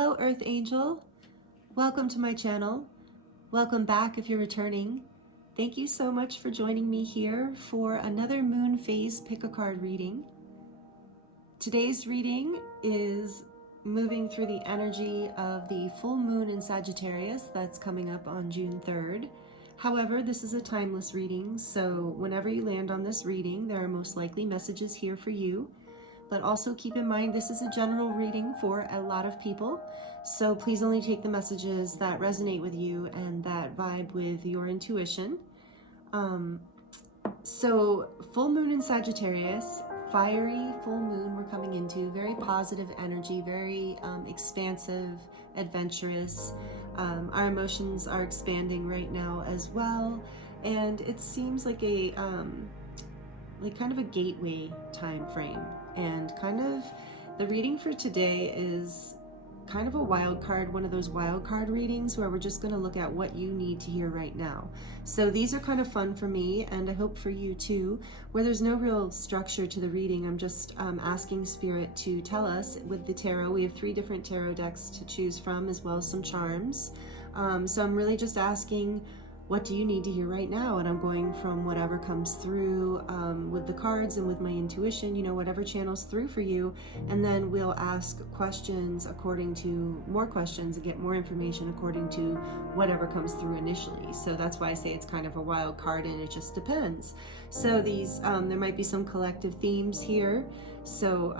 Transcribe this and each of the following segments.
Hello, Earth Angel. Welcome to my channel. Welcome back if you're returning. Thank you so much for joining me here for another moon phase pick a card reading. Today's reading is moving through the energy of the full moon in Sagittarius that's coming up on June 3rd. However, this is a timeless reading, so whenever you land on this reading, there are most likely messages here for you. But also keep in mind, this is a general reading for a lot of people. So please only take the messages that resonate with you and that vibe with your intuition. So full moon in Sagittarius, fiery full moon we're coming into, very positive energy, very expansive, adventurous. Our emotions are expanding right now as well. And it seems like a, kind of a gateway time frame. And kind of the reading for today is kind of a wild card, one of those wild card readings where we're just going to look at what you need to hear right now. So these are kind of fun for me, and I hope for you too, where there's no real structure to the reading. I'm just asking Spirit to tell us. With the tarot, we have 3 different tarot decks to choose from, as well as some charms. So I'm really just asking, what do you need to hear right now? And I'm going from whatever comes through with the cards and with my intuition, you know, whatever channels through for you. And then we'll ask questions according to more questions and get more information according to whatever comes through initially. So that's why I say it's kind of a wild card and it just depends. So these, there might be some collective themes here. So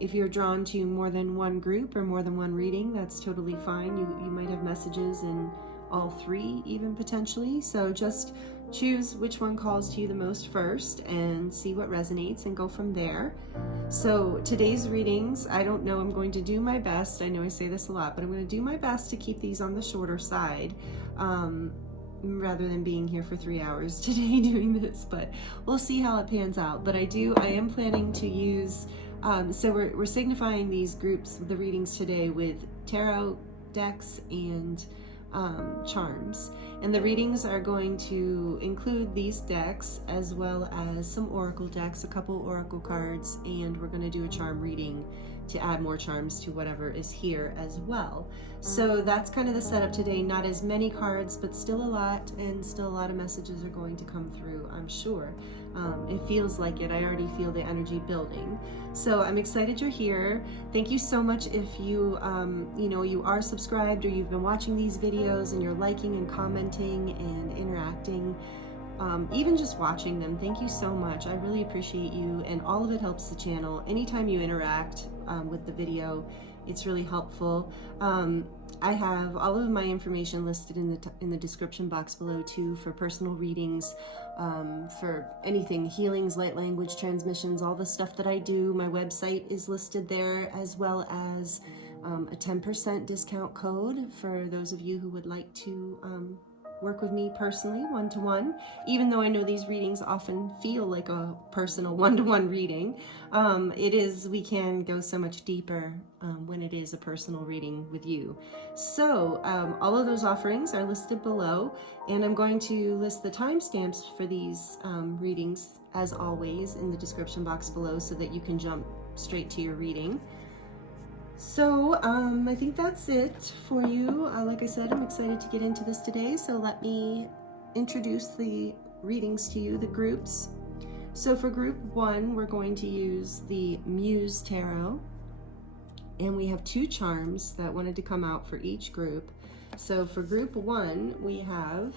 if you're drawn to more than one group or more than one reading, that's totally fine. You might have messages in all 3 even potentially. So just choose which one calls to you the most first and see what resonates and go from there. So today's readings, I don't know, I'm going to do my best. I know I say this a lot, but I'm going to do my best to keep these on the shorter side rather than being here for 3 hours today doing this, but we'll see how it pans out. But I am planning to use, so we're signifying these groups, the readings today, with tarot decks and charms, and the readings are going to include these decks as well as some oracle decks, a couple oracle cards, and we're going to do a charm reading to add more charms to whatever is here as well. So that's kind of the setup today. Not as many cards, but still a lot, and still a lot of messages are going to come through, I'm sure. It feels like it. I already feel the energy building. So I'm excited you're here. Thank you so much if you, you are subscribed or you've been watching these videos and you're liking and commenting and interacting. Even just watching them, thank you so much. I really appreciate you, and all of it helps the channel. Anytime you interact with the video, it's really helpful. I have all of my information listed in the description box below too, for personal readings, for anything, healings, light language transmissions, all the stuff that I do. My website is listed there, as well as a 10% discount code for those of you who would like to work with me personally, one-to-one. Even though I know these readings often feel like a personal one-to-one reading, we can go so much deeper when it is a personal reading with you. So all of those offerings are listed below, and I'm going to list the timestamps for these readings, as always, in the description box below, so that you can jump straight to your reading. So I think that's it for you. Like I said, I'm excited to get into this today, so let me introduce the readings to you, the groups. So for group 1, we're going to use the Muse Tarot, and we have 2 charms that wanted to come out for each group. So for group 1, we have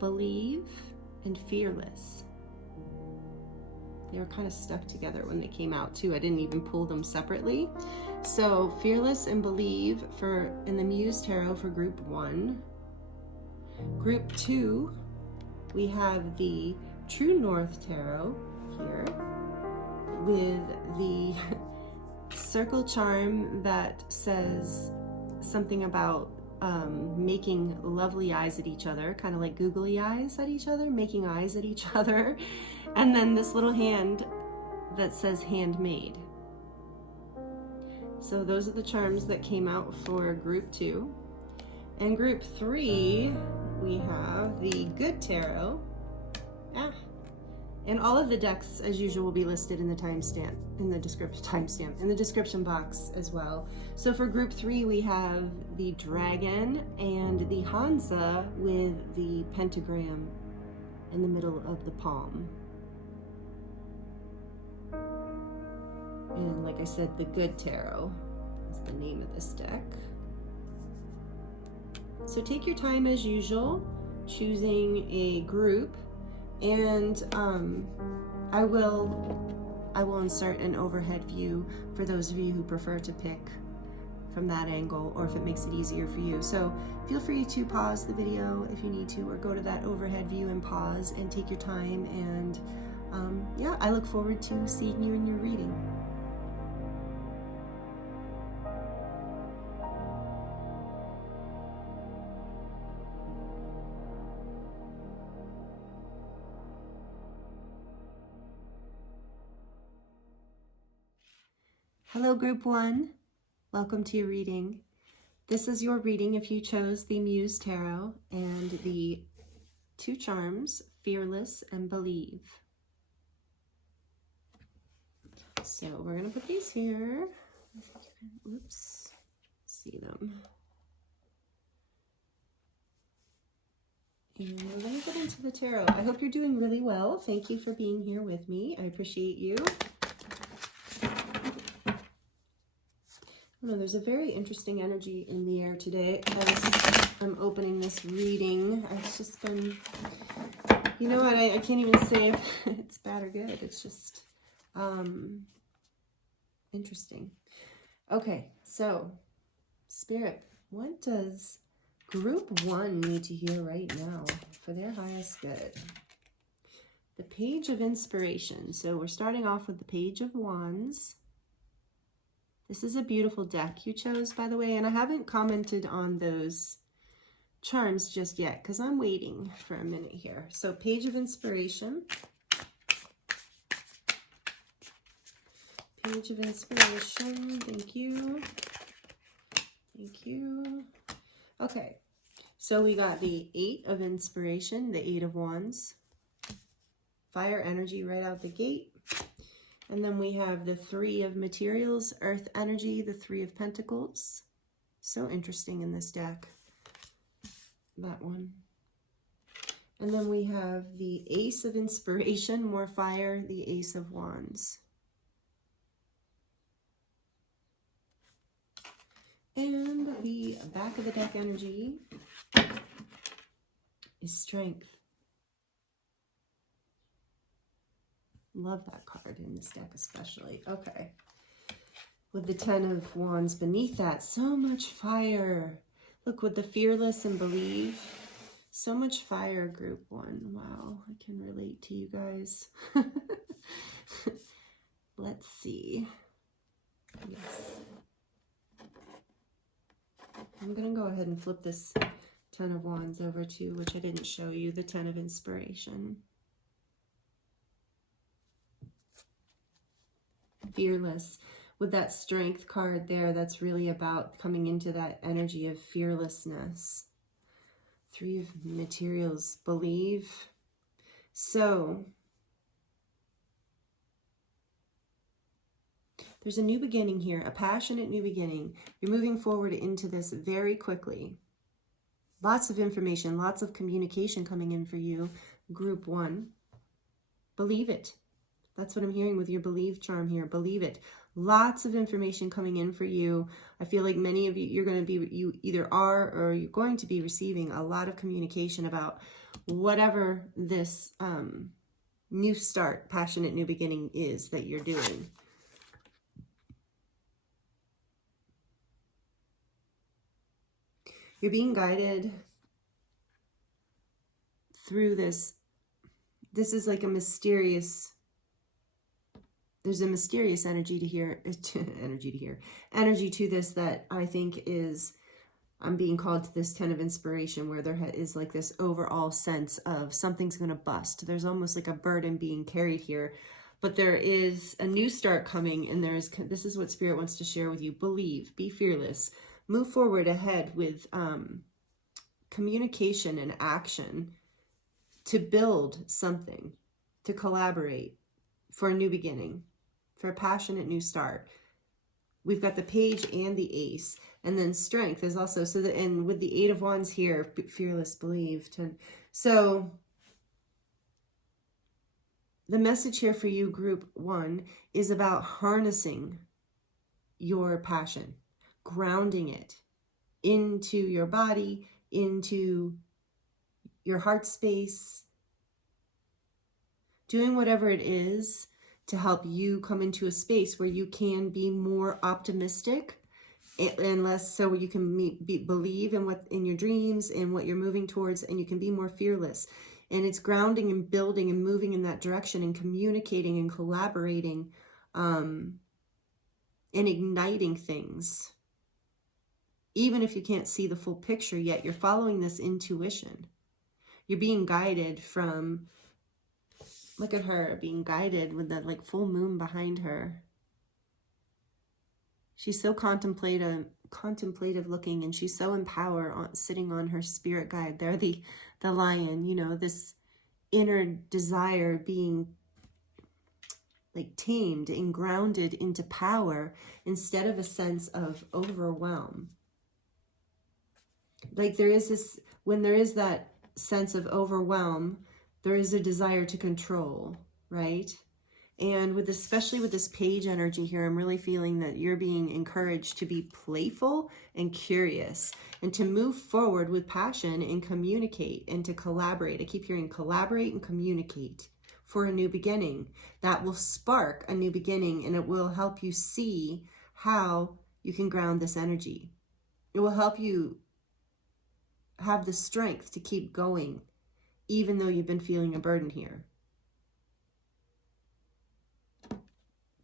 Believe and Fearless. They were kind of stuck together when they came out too. I didn't even pull them separately. So Fearless and Believe in the Muse Tarot for group 1. Group 2, we have the True North Tarot here with the circle charm that says something about making lovely eyes at each other, kind of like googly eyes at each other, making eyes at each other. And then this little hand that says handmade. So those are the charms that came out for group 2. And group 3, we have the Good Tarot. And all of the decks, as usual, will be listed in the timestamp, in the description box as well. So for group 3, we have the dragon and the Hansa with the pentagram in the middle of the palm. And like I said, the Good Tarot is the name of this deck. So take your time as usual, choosing a group, and I will insert an overhead view for those of you who prefer to pick from that angle, or if it makes it easier for you. So feel free to pause the video if you need to, or go to that overhead view and pause and take your time. And yeah, I look forward to seeing you in your reading. Hello, Group 1. Welcome to your reading. This is your reading if you chose the Muse Tarot and the 2 charms, Fearless and Believe. So we're going to put these here. I think you can, oops, see them. And we're going to get into the tarot. I hope you're doing really well. Thank you for being here with me. I appreciate you. No, there's a very interesting energy in the air today as I'm opening this reading. It's just been, you know what, I can't even say if it's bad or good. It's just interesting. Okay, so Spirit, what does Group 1 need to hear right now for their highest good? The Page of Inspiration. So we're starting off with the Page of Wands. This is a beautiful deck you chose, by the way, and I haven't commented on those charms just yet because I'm waiting for a minute here. So Page of Inspiration. Page of Inspiration. Thank you. Thank you. Okay, so we got the 8 of Inspiration, the 8 of Wands. Fire energy right out the gate. And then we have the 3 of Materials, Earth energy, the 3 of Pentacles. So interesting in this deck, that one. And then we have the Ace of Inspiration, more fire, the Ace of Wands. And the back of the deck energy is Strength. Love that card in this deck especially. Okay. With the 10 of Wands beneath that, so much fire. Look, with the Fearless and Believe, so much fire, Group 1. Wow, I can relate to you guys. Let's see. Yes. I'm going to go ahead and flip this 10 of Wands over to, which I didn't show you, the 10 of Inspiration. Fearless. With that Strength card there, that's really about coming into that energy of fearlessness. 3 of Materials, Believe. So there's a new beginning here, a passionate new beginning. You're moving forward into this very quickly. Lots of information, lots of communication coming in for you, Group 1. Believe it. That's what I'm hearing with your Believe charm here. Believe it. Lots of information coming in for you. I feel like many of you, you either are or you're going to be receiving a lot of communication about whatever this new start, passionate new beginning is that you're doing. You're being guided through this. This is like a mysterious, there's a mysterious energy to hear, energy to this that I think is, I'm being called to this 10 of Inspiration, where there is like this overall sense of something's going to bust. There's almost like a burden being carried here, but there is a new start coming, and this is what Spirit wants to share with you. Believe, be fearless, move forward ahead with communication and action to build something. to collaborate for a new beginning, for a passionate new start. We've got the Page and the Ace, and then Strength is also, so that, and with the Eight of Wands here, fearless, believe. So the message here for you, group 1, is about harnessing your passion, grounding it into your body, into your heart space, doing whatever it is to help you come into a space where you can be more optimistic and less, so you can believe in what, in your dreams and what you're moving towards, and you can be more fearless. And it's grounding and building and moving in that direction and communicating and collaborating and igniting things. Even if you can't see the full picture yet, you're following this intuition. You're being guided from, look at her, being guided with that like full moon behind her. She's so contemplative looking, and she's so empowered, sitting on her spirit guide there, the lion, you know, this inner desire being like tamed and grounded into power instead of a sense of overwhelm. Like there is this, when there is that sense of overwhelm, there is a desire to control, right? And with, especially with this Page energy here, I'm really feeling that you're being encouraged to be playful and curious, and to move forward with passion and communicate and to collaborate. I keep hearing collaborate and communicate for a new beginning. That will spark a new beginning, and it will help you see how you can ground this energy. It will help you have the strength to keep going, even though you've been feeling a burden here.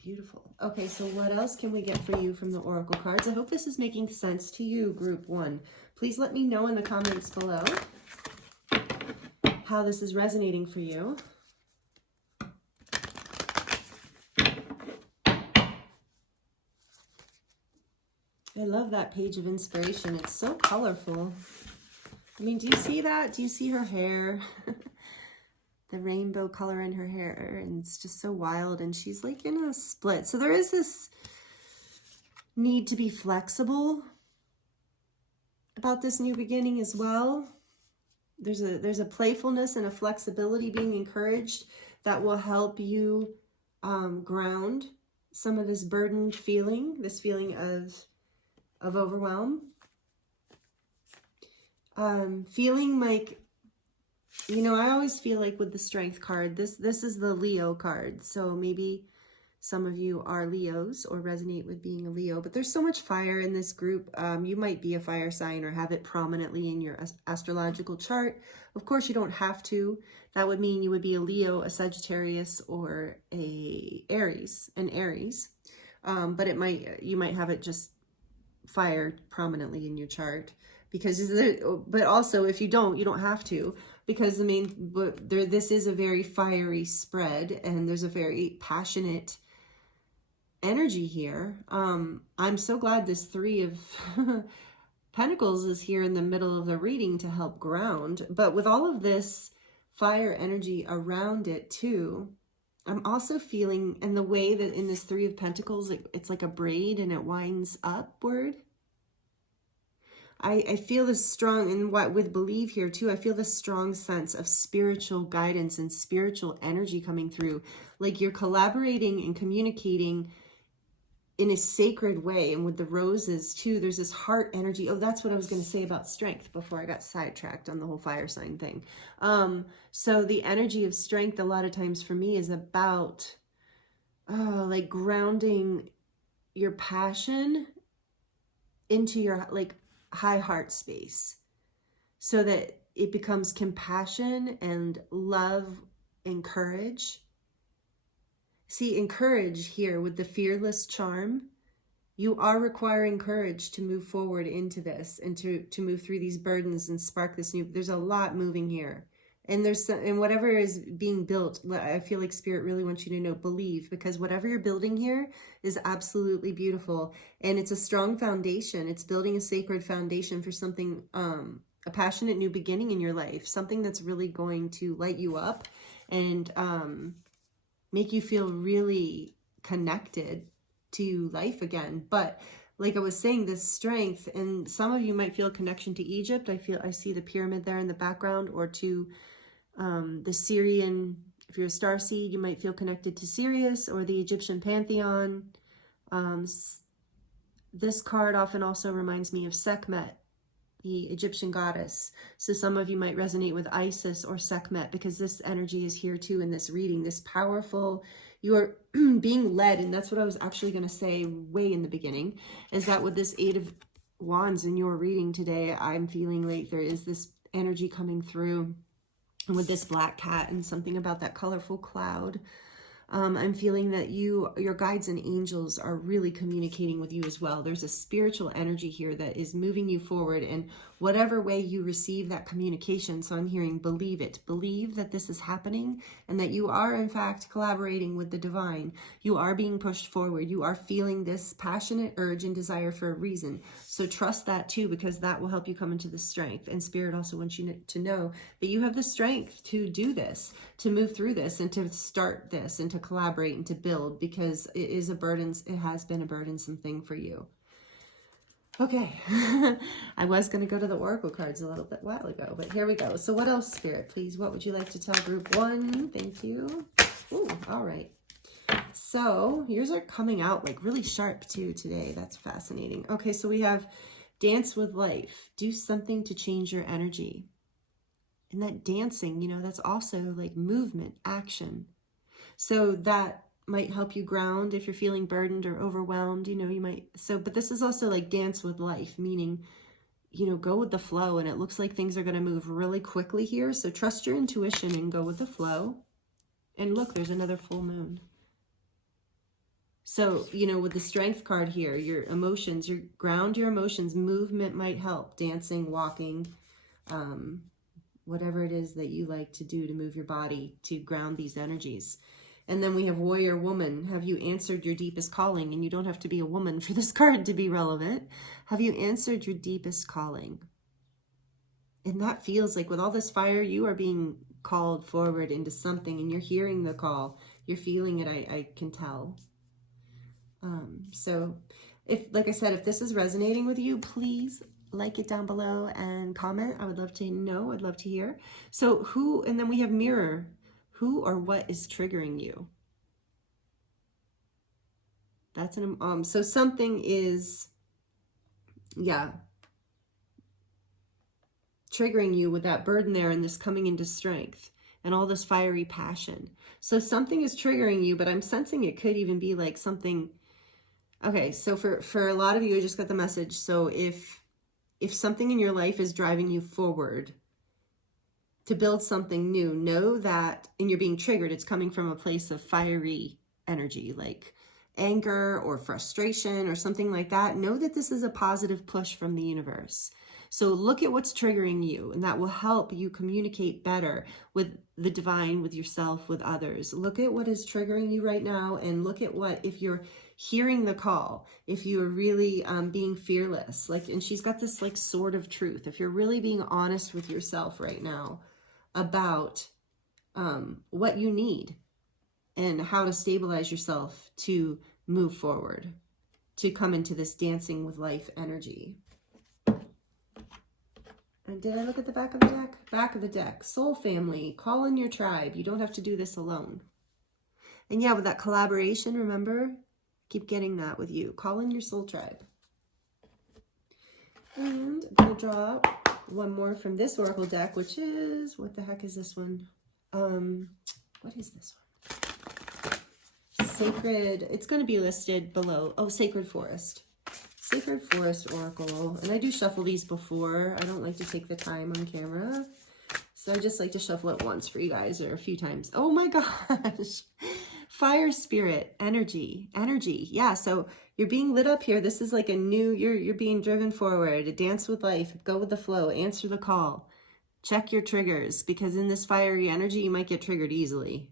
Beautiful. Okay, so what else can we get for you from the Oracle cards? I hope this is making sense to you, group 1. Please let me know in the comments below how this is resonating for you. I love that Page of Inspiration. It's so colorful. I mean, do you see that? Do you see her hair? The rainbow color in her hair, and it's just so wild, and she's like in a split. So there is this need to be flexible about this new beginning as well. There's a playfulness and a flexibility being encouraged that will help you ground some of this burdened feeling, this feeling of overwhelm. Feeling like, you know, I always feel like with the Strength card, this is the Leo card. So maybe some of you are Leos or resonate with being a Leo, but there's so much fire in this group. You might be a fire sign or have it prominently in your astrological chart. Of course, you don't have to. That would mean you would be a Leo, a Sagittarius, or an Aries. But you might have it just fire prominently in your chart. But also if you don't have to, because this is a very fiery spread, and there's a very passionate energy here. I'm so glad this 3 of Pentacles is here in the middle of the reading to help ground. But with all of this fire energy around it too, I'm also feeling, and the way that in this 3 of Pentacles, it's like a braid and it winds upward. I feel this strong, and what with believe here too, I feel this strong sense of spiritual guidance and spiritual energy coming through. Like you're collaborating and communicating in a sacred way. And with the roses too, there's this heart energy. Oh, that's what I was going to say about Strength before I got sidetracked on the whole fire sign thing. So the energy of Strength a lot of times for me is about like grounding your passion into your like high heart space, so that it becomes compassion and love and courage. See, in courage here with the fearless charm, you are requiring courage to move forward into this and to move through these burdens and spark this new. There's a lot moving here, and and whatever is being built, I feel like Spirit really wants you to know, believe, because whatever you're building here is absolutely beautiful, and it's a strong foundation. It's building a sacred foundation for something, a passionate new beginning in your life, something that's really going to light you up and make you feel really connected to life again. But like I was saying, this strength, and some of you might feel a connection to Egypt. I see the pyramid there in the background, or to the Syrian. If you're a starseed, you might feel connected to Sirius or the Egyptian pantheon. This card often also reminds me of Sekhmet, the Egyptian goddess. So some of you might resonate with Isis or Sekhmet, because this energy is here too in this reading. This powerful, you are being led, and that's what I was actually going to say way in the beginning, is that with this Eight of Wands in your reading today, I'm feeling like there is this energy coming through. And with this black cat and something about that colorful cloud, I'm feeling that your guides and angels are really communicating with you as well. There's a spiritual energy here that is moving you forward in whatever way you receive that communication. So I'm hearing believe it. Believe that this is happening and that you are in fact collaborating with the divine. You are being pushed forward. You are feeling this passionate urge and desire for a reason. So trust that too, because that will help you come into the strength. And Spirit also wants you to know that you have the strength to do this, to move through this, and to start this, and to collaborate and to build, because it is a burden. It has been a burdensome thing for you. Okay, I was going to go to the Oracle cards a little bit while ago, but here we go. So what else, Spirit, please? What would you like to tell group one? Thank you. Ooh, all right. So yours are coming out like really sharp too today. That's fascinating. Okay, so we have dance with life. Do something to change your energy. And that dancing, you know, that's also like movement, action. So that might help you ground if you're feeling burdened or overwhelmed, you know, you might. So, but this is also like dance with life, meaning, you know, go with the flow. And it looks like things are going to move really quickly here. So trust your intuition and go with the flow. And look, there's another full moon. So, you know, with the strength card here, your emotions, ground your emotions, movement might help, dancing, walking, whatever it is that you like to do to move your body to ground these energies. And then we have warrior woman. Have you answered your deepest calling? And you don't have to be a woman for this card to be relevant. Have you answered your deepest calling? And that feels like with all this fire, you are being called forward into something, and you're hearing the call. You're feeling it, I can tell. So if, like I said, if this is resonating with you, please like it down below and comment. I would love to know. I'd love to hear. So who, and then we have mirror. Who or what is triggering you? That's an, so something is, yeah, triggering you with that burden there and this coming into strength and all this fiery passion. So something is triggering you, but I'm sensing it could even be like something. Okay, so for a lot of you, I just got the message. So if something in your life is driving you forward to build something new, know that, and you're being triggered, it's coming from a place of fiery energy, like anger or frustration or something like that. Know that this is a positive push from the universe. So look at what's triggering you, and that will help you communicate better with the divine, with yourself, with others. Look at what is triggering you right now, and look at what, if you're hearing the call, if you are really being fearless, like, and she's got this like sword of truth. If you're really being honest with yourself right now about what you need and how to stabilize yourself to move forward, to come into this dancing with life energy. And did I look at the back of the deck? Back of the deck. Soul family. Call in your tribe. You don't have to do this alone. And yeah, with that collaboration, remember, keep getting that with you. Call in your soul tribe. And I'm going to draw one more from this oracle deck, which is, what the heck is this one? What is this one? Sacred. It's going to be listed below. Oh, Sacred Forest. Sacred Forest Oracle. And I do shuffle these before. I don't like to take the time on camera. So I just like to shuffle it once for you guys, or a few times. Oh my gosh. Fire spirit, energy. Yeah, so you're being lit up here. This is like a new, you're being driven forward. Dance with life. Go with the flow. Answer the call. Check your triggers, because in this fiery energy, you might get triggered easily.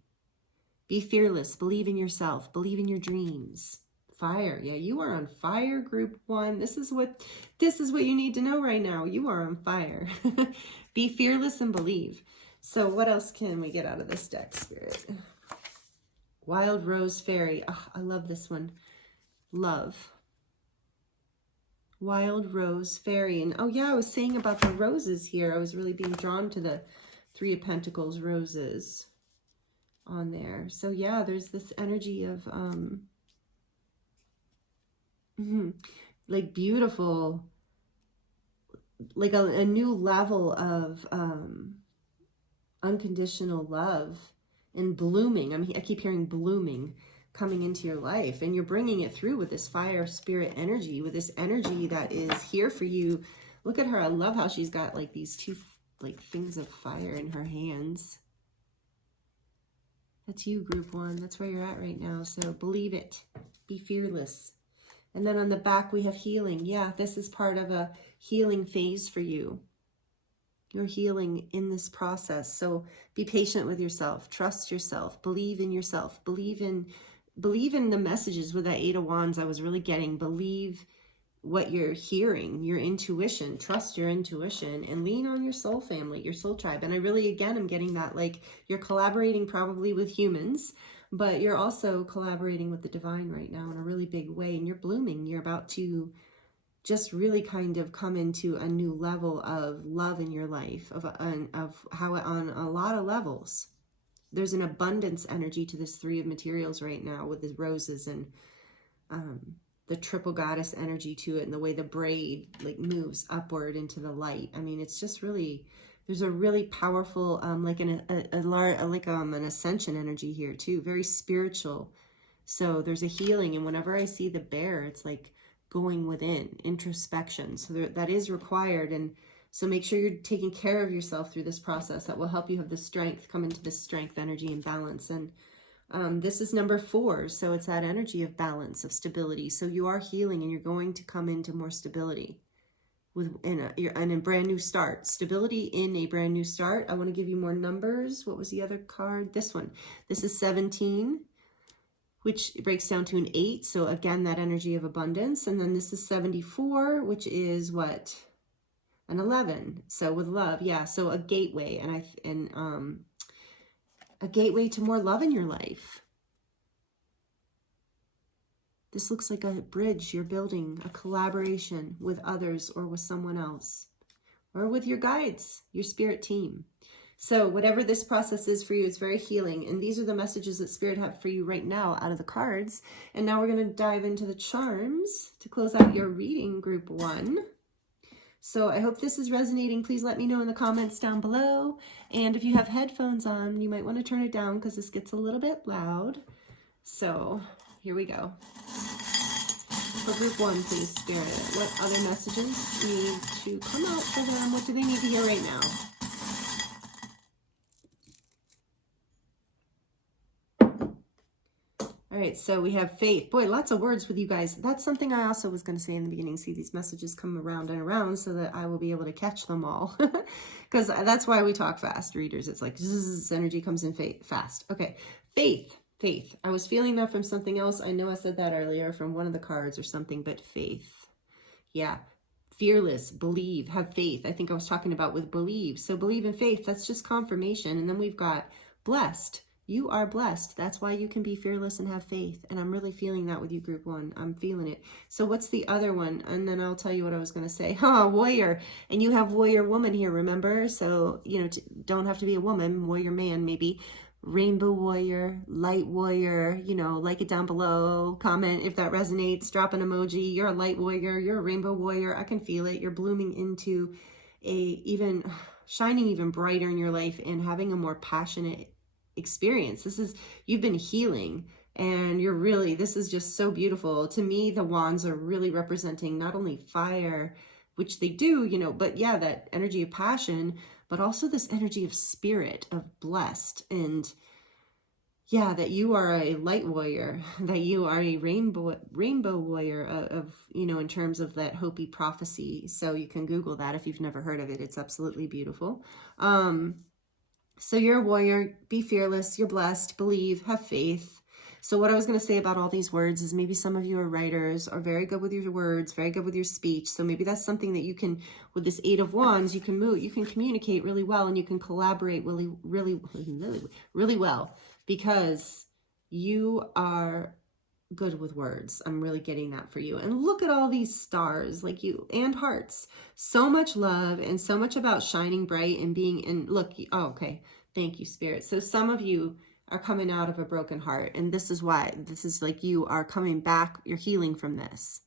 Be fearless. Believe in yourself. Believe in your dreams. Fire. Yeah, you are on fire, group one. This is what you need to know right now. You are on fire. Be fearless and believe. So what else can we get out of this deck, Spirit? Wild Rose Fairy. Oh, I love this one. Love. Wild Rose Fairy. And oh yeah, I was saying about the roses here. I was really being drawn to the Three of Pentacles roses on there. So yeah, there's this energy of like beautiful, like a new level of unconditional love and blooming. I keep hearing blooming coming into your life, and you're bringing it through with this fire spirit energy, with this energy that is here for you. Look at her. I love how she's got like these two like things of fire in her hands. That's you, group one. That's where you're at right now. So believe it. Be fearless. And then on the back, we have healing. Yeah, this is part of a healing phase for you. You're healing in this process. So be patient with yourself. Trust yourself. Believe in yourself. Believe in the messages with that Eight of Wands I was really getting. Believe what you're hearing, your intuition. Trust your intuition and lean on your soul family, your soul tribe. And I really, again, I'm getting that like you're collaborating probably with humans, but you're also collaborating with the divine right now in a really big way. And you're blooming. You're about to just really kind of come into a new level of love in your life, of how on a lot of levels. There's an abundance energy to this Three of Materials right now with the roses and the triple goddess energy to it, and the way the braid like moves upward into the light. I mean, it's just really, there's a really powerful like an ascension energy here too, very spiritual. So there's a healing, and whenever I see the bear, it's like going within, introspection. So that is required, and so make sure you're taking care of yourself through this process. That will help you have the strength, come into this strength, energy, and balance. And this is number 4, so it's that energy of balance, of stability. So you are healing, and you're going to come into more stability in a brand new start. Stability in a brand new start. I want to give you more numbers. What was the other card? This one. This is 17, which breaks down to an 8. So again, that energy of abundance. And then this is 74, which is what? An 11. So with love, yeah. So a gateway, and a gateway to more love in your life. This looks like a bridge you're building, a collaboration with others or with someone else, or with your guides, your spirit team. So whatever this process is for you, it's very healing. And these are the messages that Spirit have for you right now out of the cards. And now we're going to dive into the charms to close out your reading, group 1. So I hope this is resonating. Please let me know in the comments down below. And if you have headphones on, you might want to turn it down because this gets a little bit loud. So here we go. For group 1, please, Spirit, what other messages need to come out for them? What do they need to hear right now? All right, so we have faith. Boy, lots of words with you guys. That's something I also was going to say in the beginning. See, these messages come around and around so that I will be able to catch them all. Because that's why we talk fast, readers. It's like, zzz, energy comes in fast. Okay, faith. Faith. I was feeling that from something else. I know I said that earlier from one of the cards or something, but faith. Yeah. Fearless, believe, have faith. I think I was talking about with believe. So believe in faith. That's just confirmation. And then we've got blessed. You are blessed. That's why you can be fearless and have faith. And I'm really feeling that with you, group 1. I'm feeling it. So what's the other one? And then I'll tell you what I was going to say. Warrior. And you have warrior woman here, remember? So, you know, don't have to be a woman, warrior man maybe. Rainbow warrior, light warrior, you know, like it down below. Comment if that resonates. Drop an emoji. You're a light warrior. You're a rainbow warrior. I can feel it. You're blooming into shining even brighter in your life and having a more passionate experience. You've been healing, and this is just so beautiful. To me, the wands are really representing not only fire, which they do, you know, but yeah, that energy of passion, but also this energy of spirit, of blessed, and yeah, that you are a light warrior, that you are a rainbow warrior of, you know, in terms of that Hopi prophecy. So you can Google that if you've never heard of it. It's absolutely beautiful. So you're a warrior, be fearless, you're blessed, believe, have faith. So what I was going to say about all these words is maybe some of you are writers, are very good with your words, very good with your speech. So maybe that's something that you can, with this 8 of Wands, you can move, you can communicate really well, and you can collaborate really well, because you are good with words. I'm really getting that for you. And look at all these stars, like you, and hearts. So much love and so much about shining bright and being in, look, oh, okay. Thank you, Spirit. So some of you are coming out of a broken heart, and this is why. This is like you are coming back, you're healing from this.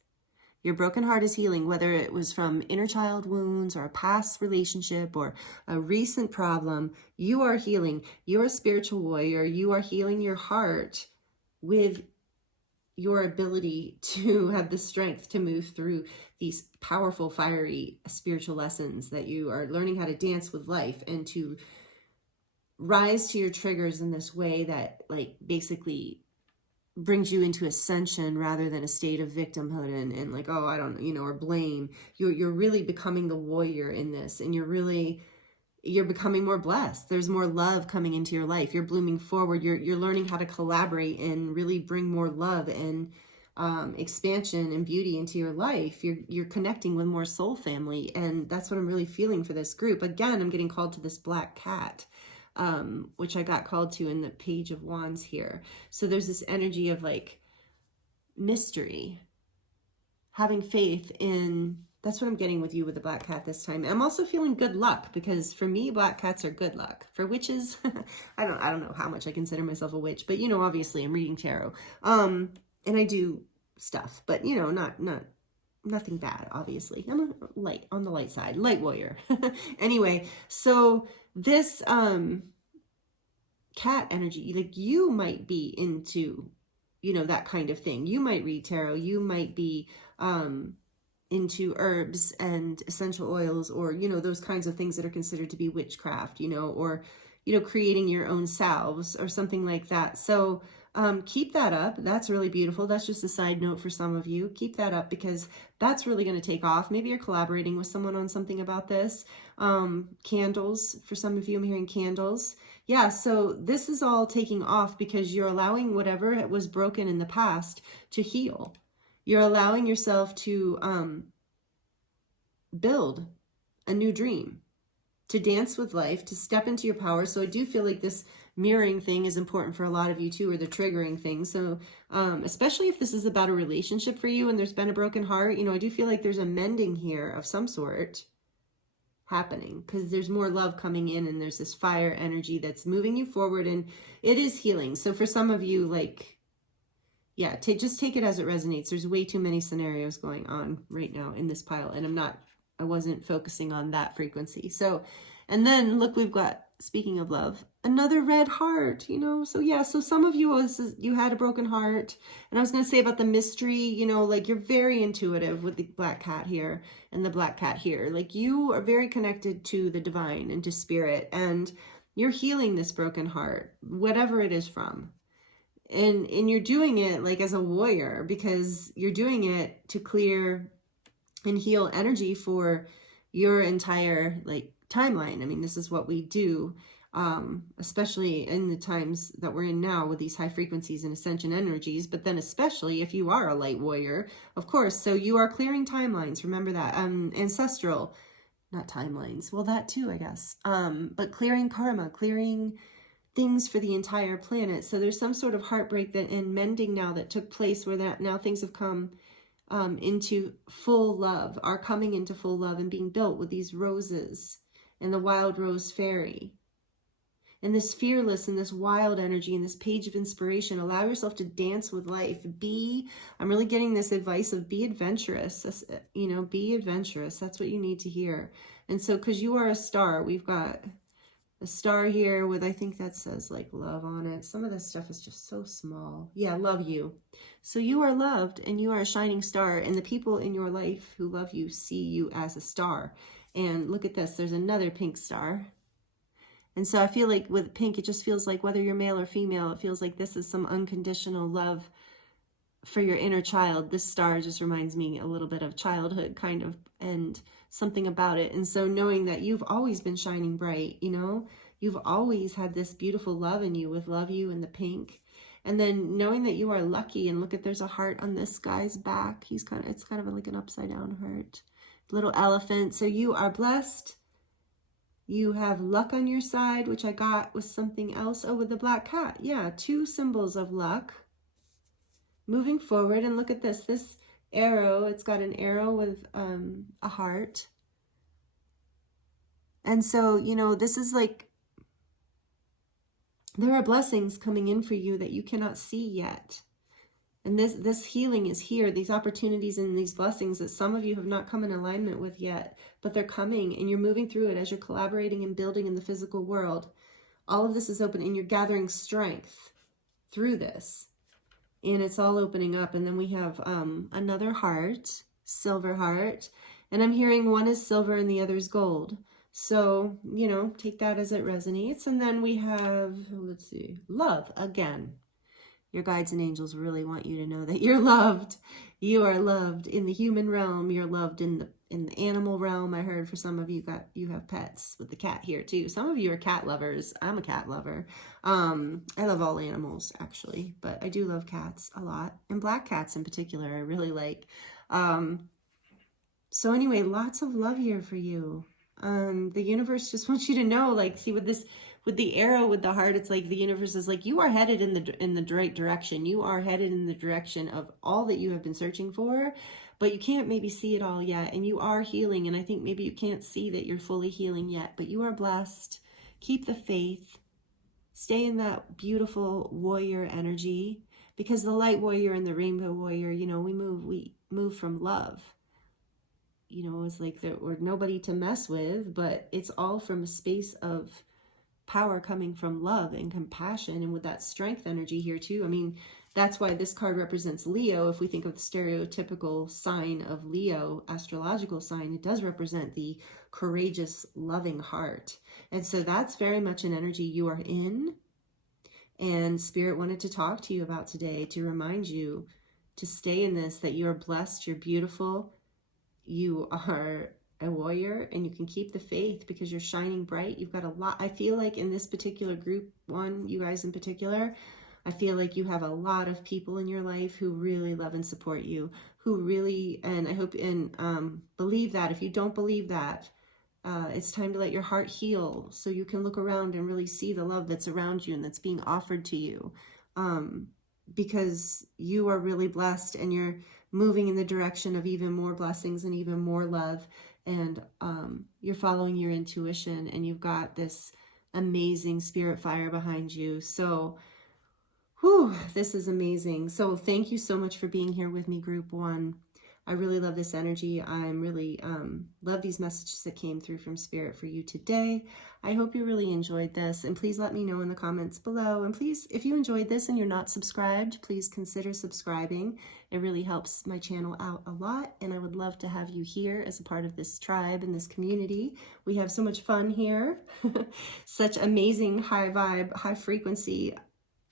Your broken heart is healing, whether it was from inner child wounds or a past relationship or a recent problem. You are healing. You're a spiritual warrior. You are healing your heart with your ability to have the strength to move through these powerful, fiery spiritual lessons, that you are learning how to dance with life and to rise to your triggers in this way that like basically brings you into ascension rather than a state of victimhood and like, oh, I don't, you know, or blame. You're really becoming the warrior in this, and you're becoming more blessed. There's more love coming into your life. You're blooming forward. You're learning how to collaborate and really bring more love and expansion and beauty into your life. You're connecting with more soul family, and that's what I'm really feeling for this group. Again, I'm getting called to this black cat, which I got called to in the Page of Wands here. So there's this energy of like mystery, having faith in. That's what I'm getting with you with the black cat this time. I'm also feeling good luck, because for me, black cats are good luck. For witches, I don't know how much I consider myself a witch, but you know, obviously I'm reading tarot. And I do stuff, but you know, nothing bad, obviously. I'm on the light side, light warrior. Anyway, so this cat energy, like you might be into, you know, that kind of thing. You might read tarot. You might be into herbs and essential oils, or, you know, those kinds of things that are considered to be witchcraft, you know, or, you know, creating your own salves or something like that. So keep that up. That's really beautiful. That's just a side note for some of you. Keep that up, because that's really going to take off. Maybe you're collaborating with someone on something about this. Candles, for some of you, I'm hearing candles. Yeah, so this is all taking off because you're allowing whatever was broken in the past to heal. You're allowing yourself to build a new dream, to dance with life, to step into your power. So I do feel like this mirroring thing is important for a lot of you too, or the triggering thing. So especially if this is about a relationship for you and there's been a broken heart, you know, I do feel like there's a mending here of some sort happening, because there's more love coming in, and there's this fire energy that's moving you forward, and it is healing. So for some of you, like, yeah, just take it as it resonates. There's way too many scenarios going on right now in this pile, and I wasn't focusing on that frequency. So, and then look, we've got, speaking of love, another red heart, you know. So yeah, so some of you, you had a broken heart. And I was going to say about the mystery, you know, like you're very intuitive with the black cat here and the black cat here. Like you are very connected to the divine and to spirit, and you're healing this broken heart, whatever it is from. And you're doing it like as a warrior, because you're doing it to clear and heal energy for your entire like timeline. I mean, this is what we do, especially in the times that we're in now with these high frequencies and ascension energies, but then especially if you are a light warrior, of course. So you are clearing timelines. Remember that. Ancestral, not timelines. Well, that too, I guess. But clearing karma, clearing things for the entire planet. So there's some sort of heartbreak and mending now that took place, where that now things have come into full love, are coming into full love and being built with these roses and the wild rose fairy. And this fearless and this wild energy and this page of inspiration. Allow yourself to dance with life. I'm really getting this advice of be adventurous. You know, be adventurous. That's what you need to hear. And so, because you are a star, we've got a star here with, I think that says like love on it. Some of this stuff is just so small. Yeah, love you. So you are loved, and you are a shining star, and the people in your life who love you see you as a star. And look at this, there's another pink star. And so I feel like with pink, it just feels like whether you're male or female, it feels like this is some unconditional love for your inner child. This star just reminds me a little bit of childhood kind of, and something about it. And so knowing that you've always been shining bright, you know, you've always had this beautiful love in you with love you and the pink. And then knowing that you are lucky, and look at, there's a heart on this guy's back. It's kind of like an upside down heart. Little elephant. So you are blessed. You have luck on your side, which I got with something else. Oh, with the black cat. Yeah, 2 symbols of luck. Moving forward, and look at this. This arrow, it's got an arrow with a heart. And so, you know, this is like, there are blessings coming in for you that you cannot see yet. And this healing is here, these opportunities and these blessings that some of you have not come in alignment with yet, but they're coming, and you're moving through it as you're collaborating and building in the physical world. All of this is open, and you're gathering strength through this. And it's all opening up. And then we have another heart, silver heart. And I'm hearing one is silver and the other is gold. So, you know, take that as it resonates. And then we have, let's see, love again. Your guides and angels really want you to know that you're loved. You are loved in the human realm. You're loved in the animal realm. I heard for some of you you have pets, with the cat here too. Some of you are cat lovers. I'm a cat lover. I love all animals actually, but I do love cats a lot, and black cats in particular I really like. So anyway, lots of love here for you. The universe just wants you to know, like, see, with this, with the arrow, with the heart, it's like the universe is like, you are headed in the right direction. You are headed in the direction of all that you have been searching for, but you can't maybe see it all yet. And you are healing. And I think maybe you can't see that you're fully healing yet, but you are blessed. Keep the faith. Stay in that beautiful warrior energy, because the light warrior and the rainbow warrior, you know, we move from love. You know, it's like we're nobody to mess with, but it's all from a space of power coming from love and compassion, and with that strength energy here too. I mean, that's why this card represents Leo. If we think of the stereotypical sign of Leo, astrological sign, it does represent the courageous, loving heart. And so that's very much an energy you are in. And Spirit wanted to talk to you about today, to remind you to stay in this, that you are blessed, you're beautiful, you are a warrior, and you can keep the faith because you're shining bright. You've got a lot. I feel like in this particular group one, you guys in particular, I feel like you have a lot of people in your life who really love and support you, who really, and I hope and believe that. If you don't believe that, it's time to let your heart heal so you can look around and really see the love that's around you and that's being offered to you, because you are really blessed, and you're moving in the direction of even more blessings and even more love. And you're following your intuition, and you've got this amazing spirit fire behind you. So, whew, this is amazing. So thank you so much for being here with me, group one. I really love this energy. I'm really love these messages that came through from Spirit for you today. I hope you really enjoyed this, and please let me know in the comments below. And please, if you enjoyed this and you're not subscribed, please consider subscribing. It really helps my channel out a lot, and I would love to have you here as a part of this tribe and this community. We have so much fun here. Such amazing high vibe, high frequency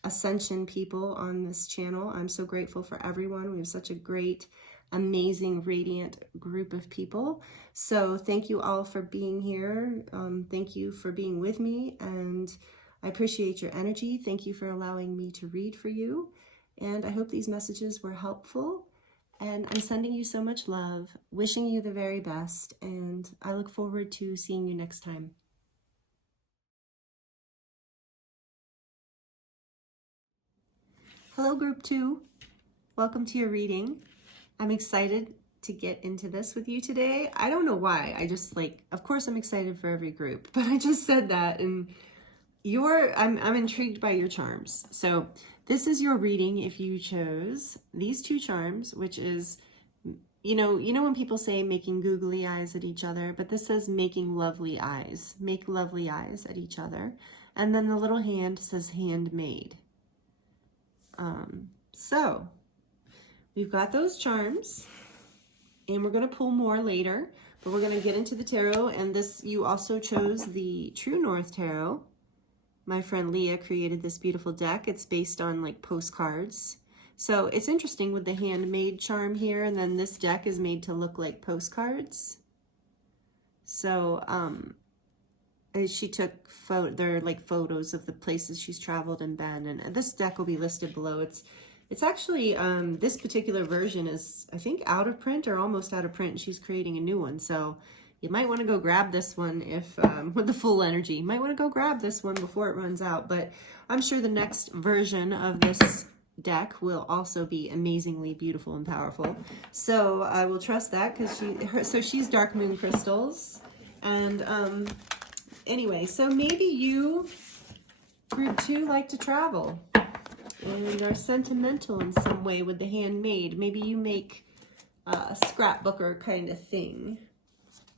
ascension people on this channel. I'm so grateful for everyone. We have such a great, amazing, radiant group of people. So thank you all for being here. Thank you for being with me, and I appreciate your energy. Thank you for allowing me to read for you, and I hope these messages were helpful, and I'm sending you so much love, wishing you the very best, and I look forward to seeing you next time. Hello, group two. Welcome to your reading. I'm excited to get into this with you today. I don't know why. I just of course I'm excited for every group, but I just said that, and I'm intrigued by your charms. So this is your reading if you chose these two charms, which is, you know when people say making googly eyes at each other, but this says making lovely eyes. Make lovely eyes at each other. And then the little hand says handmade. So we've got those charms, and we're going to pull more later, but we're going to get into the tarot. And this, you also chose the True North Tarot. My friend Leah created this beautiful deck. It's based on postcards. So it's interesting with the handmade charm here, and then this deck is made to look like postcards. So she took they're like photos of the places she's traveled and been, and this deck will be listed below. It's actually this particular version is, I think, out of print or almost out of print, and she's creating a new one. So you might want to go grab this one if with the full energy. You might want to go grab this one before it runs out. But I'm sure the next version of this deck will also be amazingly beautiful and powerful. So I will trust that because she's Dark Moon Crystals. And anyway, so maybe you, group 2, like to travel and are sentimental in some way with the handmade. Maybe you make a scrapbooker kind of thing.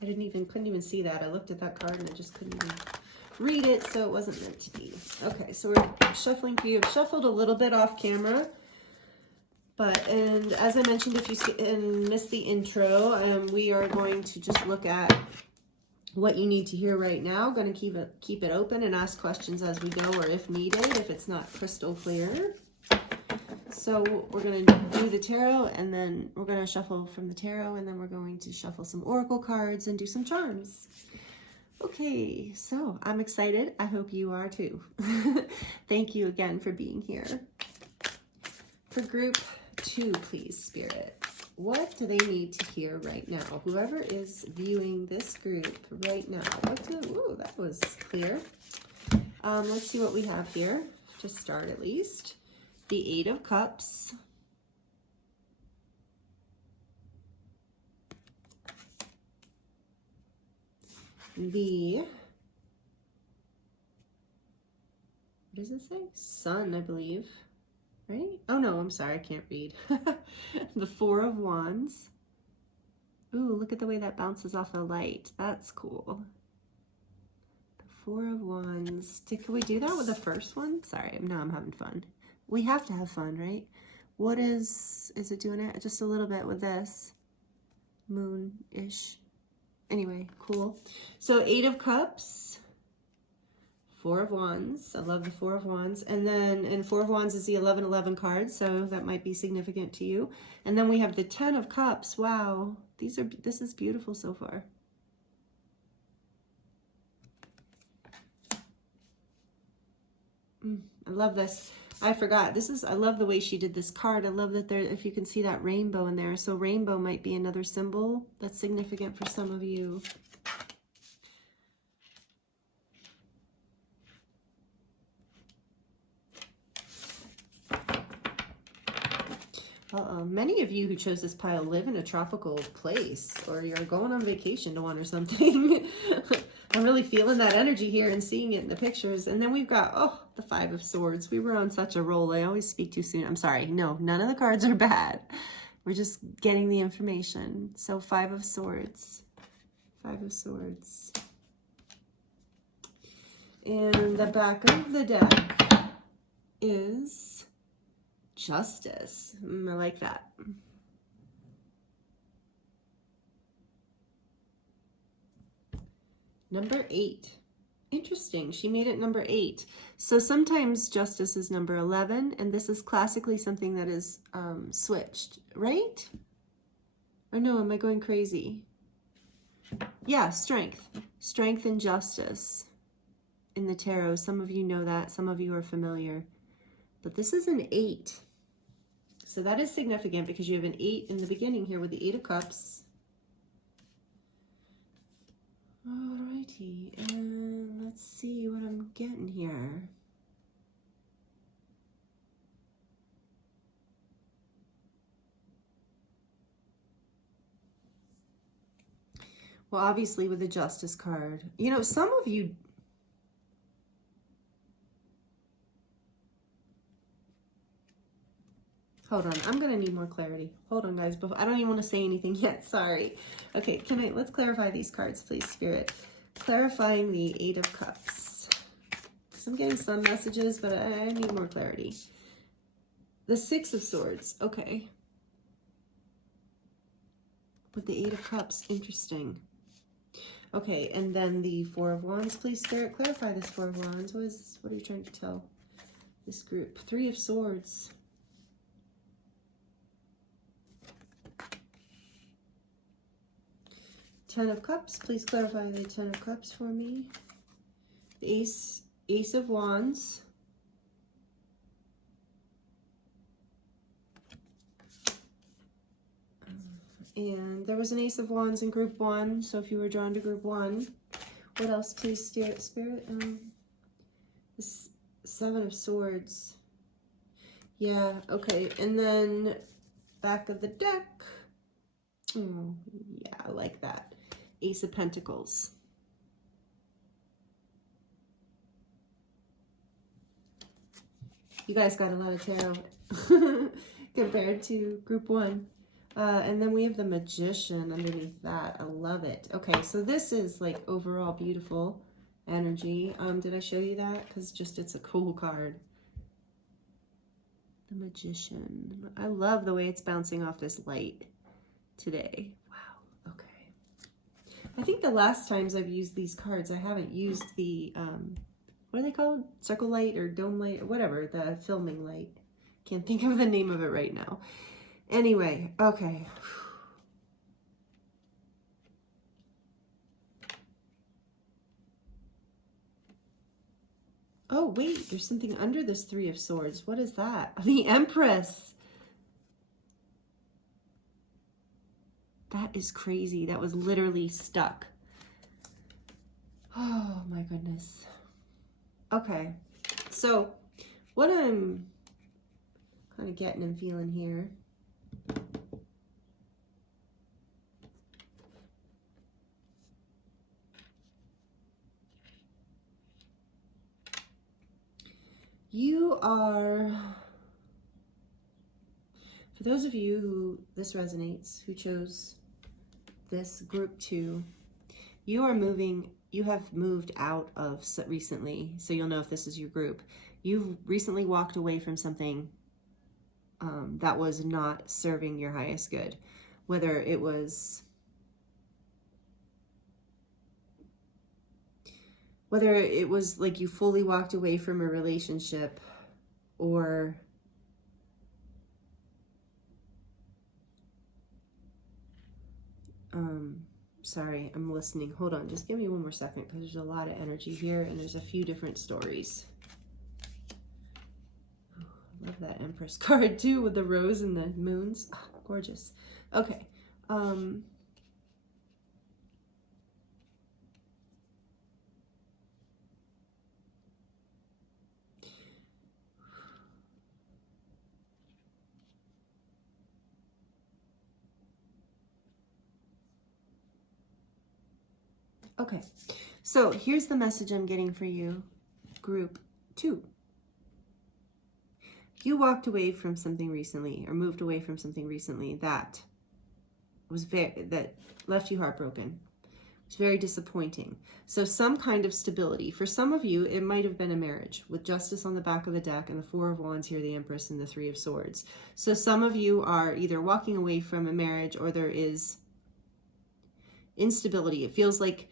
I couldn't even see that. I looked at that card and I just couldn't even read it, so it wasn't meant to be. Okay, so we're shuffling for you. I've shuffled a little bit off camera, and as I mentioned, if you missed the intro, we are going to just look at what you need to hear right now. Going to keep it open and ask questions as we go, or if needed, if it's not crystal clear. So we're going to do the tarot, and then we're going to shuffle from the tarot, and then we're going to shuffle some oracle cards and do some charms. Okay, so I'm excited. I hope you are too. Thank you again for being here. For group 2, please, Spirit, what do they need to hear right now? Whoever is viewing this group right now, ooh, that was clear. Let's see what we have here to start at least. The 8 of Cups. What does it say? Sun, I believe. Right? Oh no, I'm sorry, I can't read. The 4 of Wands. Ooh, look at the way that bounces off the light. That's cool. The 4 of Wands. Can we do that with the first one? Sorry, now I'm having fun. We have to have fun, right? What is it doing it? Just a little bit with this. Moon-ish. Anyway, cool. So 8 of Cups. 4 of Wands. I love the 4 of Wands. And then 4 of Wands is the 11-11 card, so that might be significant to you. And then we have the 10 of Cups. Wow. This is beautiful so far. I love this. I forgot. I love the way she did this card. I love that if you can see that rainbow in there. So rainbow might be another symbol that's significant for some of you. Many of you who chose this pile live in a tropical place, or you're going on vacation to one or something. I'm really feeling that energy here and seeing it in the pictures. And then we've got, the 5 of Swords. We were on such a roll. I always speak too soon. I'm sorry. No, none of the cards are bad. We're just getting the information. So 5 of Swords. 5 of Swords. And the back of the deck is Justice. I like that. Number 8. Interesting. She made it number 8. So sometimes Justice is number 11, and this is classically something that is switched, right? Or no, am I going crazy? Yeah, Strength. Strength and Justice in the tarot. Some of you know that. Some of you are familiar. But this is an 8. So that is significant because you have an 8 in the beginning here with the 8 of Cups. Alrighty, and let's see what I'm getting here. Well, obviously with the Justice card, you know, some of you, hold on, I'm going to need more clarity. Hold on, guys. I don't even want to say anything yet. Sorry. Okay, let's clarify these cards, please, Spirit. Clarifying the 8 of Cups. Because I'm getting some messages, but I need more clarity. The 6 of Swords. Okay. With the 8 of Cups. Interesting. Okay, and then the 4 of Wands, please, Spirit. Clarify this 4 of Wands. What are you trying to tell this group? 3 of Swords. Ten of Cups. Please clarify the 10 of Cups for me. the Ace of Wands. And there was an Ace of Wands in group 1, so if you were drawn to group 1. What else, please, Spirit? The Seven of Swords. Yeah, okay. And then back of the deck. Oh, yeah, I like that. Ace of Pentacles. You guys got a lot of tarot compared to group 1. And then we have the Magician underneath that. I love it. Okay, so this is like overall beautiful energy. Did I show you that? Because just it's a cool card. The Magician. I love the way it's bouncing off this light today. Wow. Okay. I think the last times I've used these cards, I haven't used the, what are they called? Circle light or dome light or whatever, the filming light. Can't think of the name of it right now. Anyway, okay. Oh, wait, there's something under this Three of Swords. What is that? The Empress. That is crazy. That was literally stuck. Oh, my goodness. Okay, so what I'm kind of getting and feeling here. You are, for those of you who this resonates, who chose this group 2, you are moving, you have moved out of recently, so you'll know if this is your group. You've recently walked away from something that was not serving your highest good, whether it was like you fully walked away from a relationship, or sorry, I'm listening. Hold on, just give me one more second because there's a lot of energy here and there's a few different stories. Oh, I love that Empress card too with the rose and the moons. Oh, gorgeous. Okay. Okay, so here's the message I'm getting for you, group 2. You walked away from something recently, or moved away from something recently that left you heartbroken. It's very disappointing. So some kind of stability. For some of you, it might have been a marriage with Justice on the back of the deck and the Four of Wands here, the Empress, and the Three of Swords. So some of you are either walking away from a marriage or there is instability. It feels like,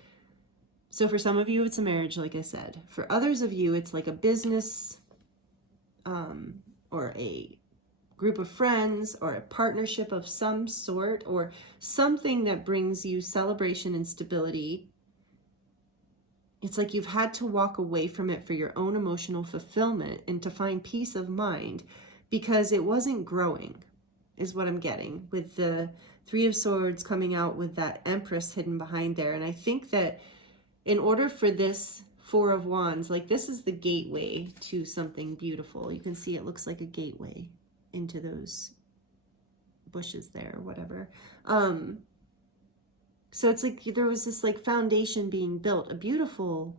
so for some of you, it's a marriage, like I said. For others of you, it's like a business or a group of friends or a partnership of some sort, or something that brings you celebration and stability. It's like you've had to walk away from it for your own emotional fulfillment and to find peace of mind because it wasn't growing, is what I'm getting, with the Three of Swords coming out with that Empress hidden behind there. And I think that in order for this Four of Wands, like this is the gateway to something beautiful. You can see it looks like a gateway into those bushes there, or whatever. So it's like there was this like foundation being built, a beautiful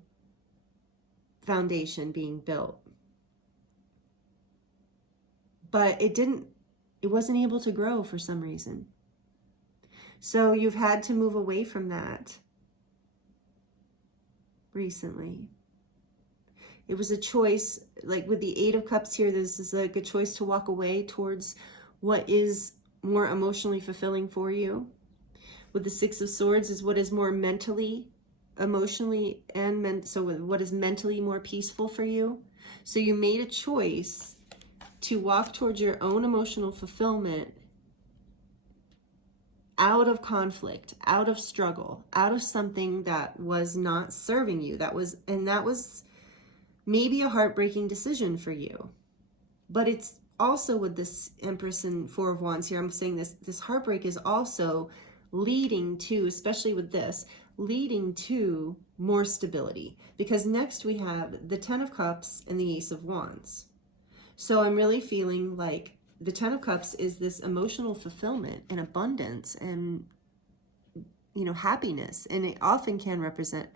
foundation being built. But it wasn't able to grow for some reason. So you've had to move away from that recently. It was a choice, like with the Eight of Cups here, this is like a choice to walk away towards what is more emotionally fulfilling for you. With the Six of Swords is what is more mentally, emotionally, and so what is mentally more peaceful for you. So you made a choice to walk towards your own emotional fulfillment out of conflict, out of struggle, out of something that was not serving you. That was maybe a heartbreaking decision for you. But it's also with this Empress and Four of Wands here, I'm saying this heartbreak is also leading to, especially with this, leading to more stability. Because next we have the Ten of Cups and the Ace of Wands. So I'm really feeling like the Ten of Cups is this emotional fulfillment and abundance and, you know, happiness. And it often can represent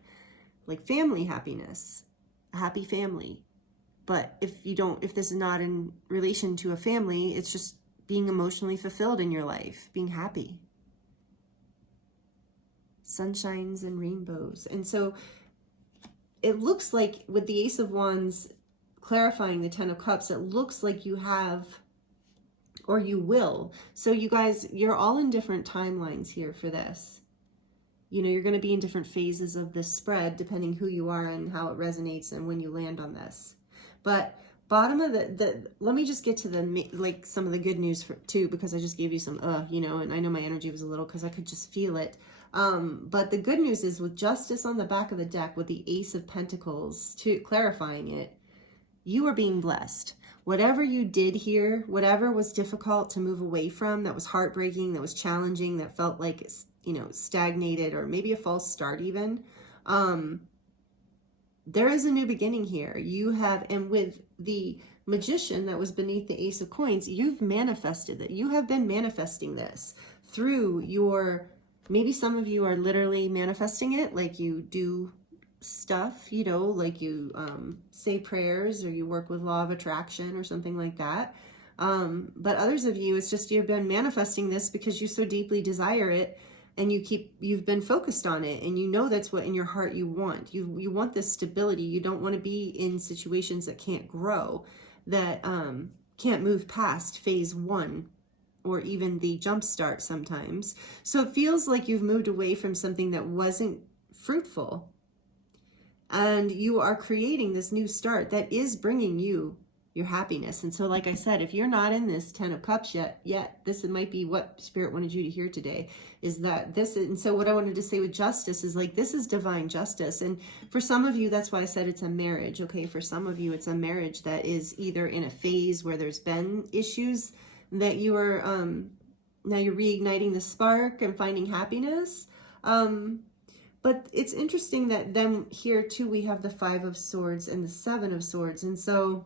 like family happiness, a happy family. But if this is not in relation to a family, it's just being emotionally fulfilled in your life, being happy. Sunshines and rainbows. And so it looks like with the Ace of Wands clarifying the Ten of Cups, it looks like you have, or you will. So you guys, you're all in different timelines here for this. You know, you're going to be in different phases of this spread, depending who you are and how it resonates and when you land on this. But bottom of let me just get to the, like, some of the good news too, because I just gave you some, you know, and I know my energy was a little, because I could just feel it. But the good news is with Justice on the back of the deck, with the Ace of Pentacles clarifying it, you are being blessed. Whatever you did here, whatever was difficult to move away from, that was heartbreaking, that was challenging, that felt like, you know, stagnated or maybe a false start even, there is a new beginning here. You have, and with the Magician that was beneath the Ace of Coins, you've manifested it. You have been manifesting this through your, maybe some of you are literally manifesting it, like you do stuff, you know, like you say prayers, or you work with law of attraction or something like that. But others of you, it's just you've been manifesting this because you so deeply desire it, and you've been focused on it, and you know that's what in your heart you want. You want this stability. You don't want to be in situations that can't grow, that can't move past phase one, or even the jump start sometimes. So it feels like you've moved away from something that wasn't fruitful, and you are creating this new start that is bringing you your happiness. And so, like I said, if you're not in this Ten of Cups yet, this might be what Spirit wanted you to hear today, is that this. And so what I wanted to say with Justice is, like, this is divine justice. And for some of you, that's why I said it's a marriage. Okay, for some of you, it's a marriage that is either in a phase where there's been issues that you are, now you're reigniting the spark and finding happiness. But it's interesting that then here too, we have the Five of Swords and the Seven of Swords. And so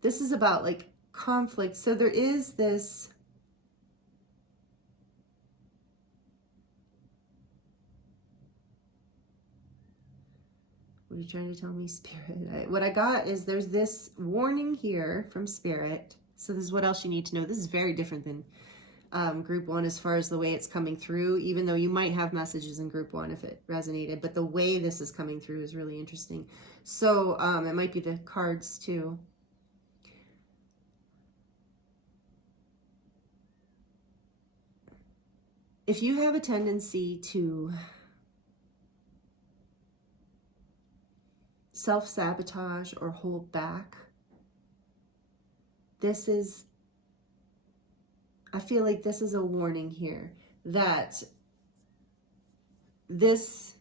this is about, like, conflict. So there is this, what are you trying to tell me, Spirit? What I got is there's this warning here from Spirit. So this is what else you need to know. This is very different than group one as far as the way it's coming through, even though you might have messages in group one if it resonated, but the way this is coming through is really interesting. So it might be the cards too. If you have a tendency to self-sabotage or hold back, this is, I feel like this is a warning here that this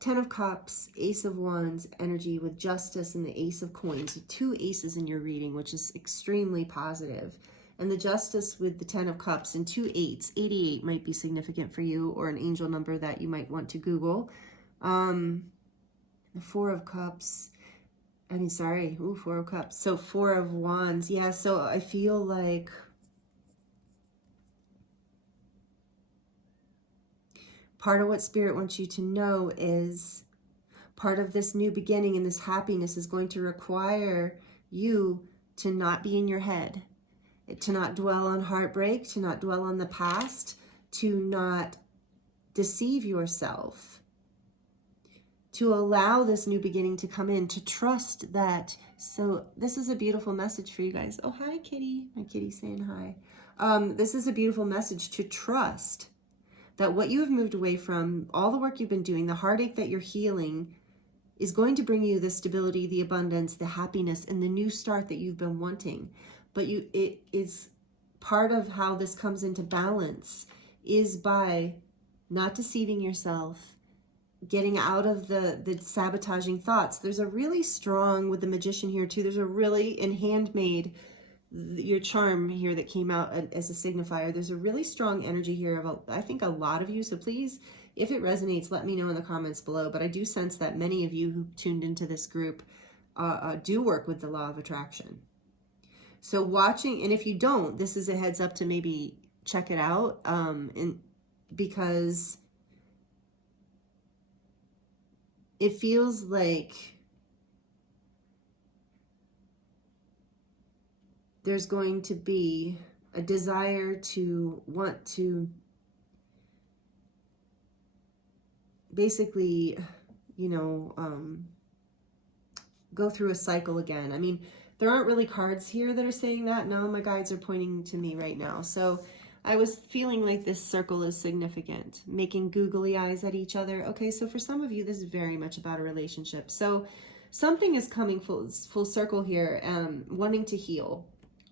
Ten of Cups, Ace of Wands energy with Justice and the Ace of Coins, two aces in your reading, which is extremely positive. And the Justice with the Ten of Cups and two eights. 88 might be significant for you, or an angel number that you might want to Google. The Four of Cups. Four of Cups. So Four of Wands. Yeah, so I feel like part of what Spirit wants you to know is part of this new beginning and this happiness is going to require you to not be in your head, to not dwell on heartbreak, to not dwell on the past, to not deceive yourself, to allow this new beginning to come in, to trust that. So this is a beautiful message for you guys. Oh, hi, kitty. My kitty's saying hi. This is a beautiful message to trust that what you have moved away from, all the work you've been doing, the heartache that you're healing, is going to bring you the stability, the abundance, the happiness, and the new start that you've been wanting. But it is part of how this comes into balance is by not deceiving yourself, getting out of the sabotaging thoughts. There's a really strong, with the Magician here too, there's a really, in Handmade, your charm here that came out as a signifier, there's a really strong energy here of, I think, a lot of you. So please, if it resonates, let me know in the comments below. But I do sense that many of you who tuned into this group do work with the law of attraction. So watching, and if you don't, this is a heads up to maybe check it out, because it feels like there's going to be a desire to want to basically, you know, go through a cycle again. I mean, there aren't really cards here that are saying that. No, my guides are pointing to me right now. So I was feeling like this circle is significant, making googly eyes at each other. Okay, so for some of you, this is very much about a relationship. So something is coming full circle here, wanting to heal,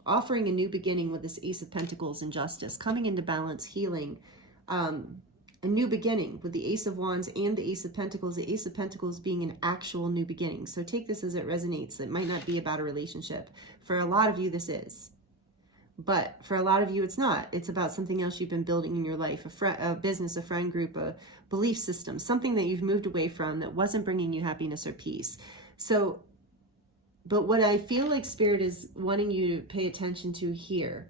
offering a new beginning with this Ace of Pentacles and Justice, coming into balance, healing, a new beginning with the Ace of Wands and the Ace of Pentacles, the Ace of Pentacles being an actual new beginning. So take this as it resonates. It might not be about a relationship. For a lot of you, this is. But for a lot of you, it's not. It's about something else you've been building in your life, a business, a friend group, a belief system, something that you've moved away from that wasn't bringing you happiness or peace. So, but what I feel like Spirit is wanting you to pay attention to here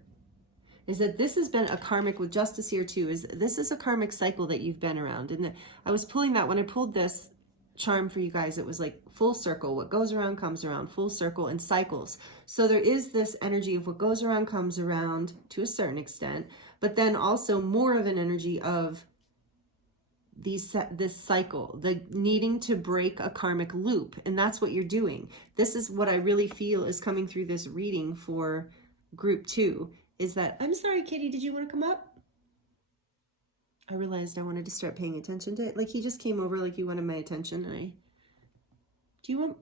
is that this has been a karmic, with Justice here too, is this is a karmic cycle that you've been around. And I was pulling that when I pulled this charm for you guys, it was like full circle. What goes around comes around, full circle, and cycles. So there is this energy of what goes around comes around to a certain extent, but then also more of an energy of this cycle, the needing to break a karmic loop. And that's what you're doing. This is what I really feel is coming through this reading for group 2, is that, I'm sorry, Kitty, did you want to come up? I realized I wanted to start paying attention to it. Like, he just came over like he wanted my attention, and do you want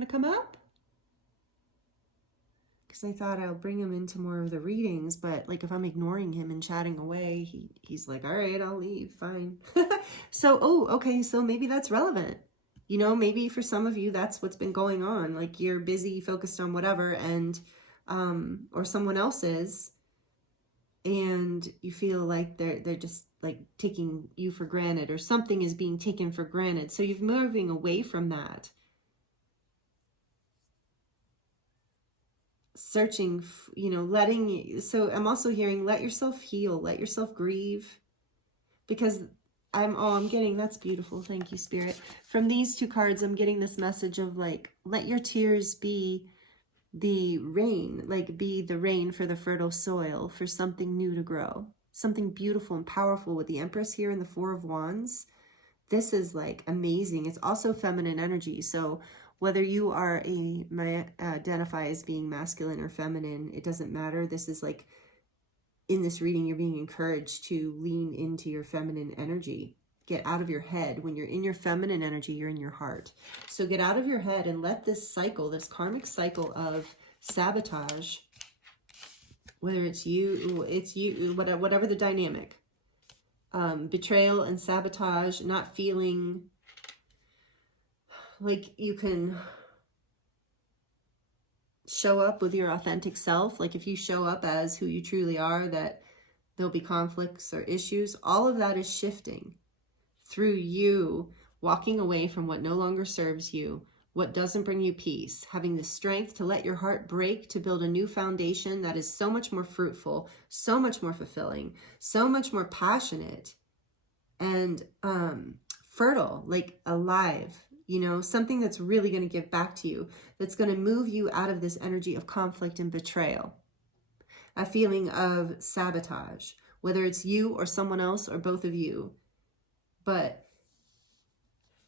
to come up? Because I thought I'll bring him into more of the readings, but like if I'm ignoring him and chatting away, he's like, all right, I'll leave, fine. So, oh, okay, so maybe that's relevant. You know, maybe for some of you, that's what's been going on. Like, you're busy, focused on whatever, and or someone else is, and you feel like they're just like taking you for granted, or something is being taken for granted. So you're moving away from that. Searching, you know, so I'm also hearing, let yourself heal, let yourself grieve, because I'm getting, that's beautiful. Thank you, Spirit. From these 2 cards, I'm getting this message of like, let your tears be the rain, like be the rain for the fertile soil, for something new to grow, something beautiful and powerful. With the Empress here and the 4 of Wands, this is like amazing. It's also feminine energy. So whether you are identify as being masculine or feminine, it doesn't matter. This is like, in this reading, you're being encouraged to lean into your feminine energy. Get out of your head. When you're in your feminine energy, you're in your heart. So get out of your head and let this cycle, this karmic cycle of sabotage, whether it's you, whatever the dynamic, betrayal and sabotage, not feeling like you can show up with your authentic self. Like if you show up as who you truly are, that there'll be conflicts or issues. All of that is shifting through you walking away from what no longer serves you, what doesn't bring you peace, having the strength to let your heart break, to build a new foundation that is so much more fruitful, so much more fulfilling, so much more passionate and fertile, like alive, you know, something that's really going to give back to you, that's going to move you out of this energy of conflict and betrayal, a feeling of sabotage, whether it's you or someone else or both of you. But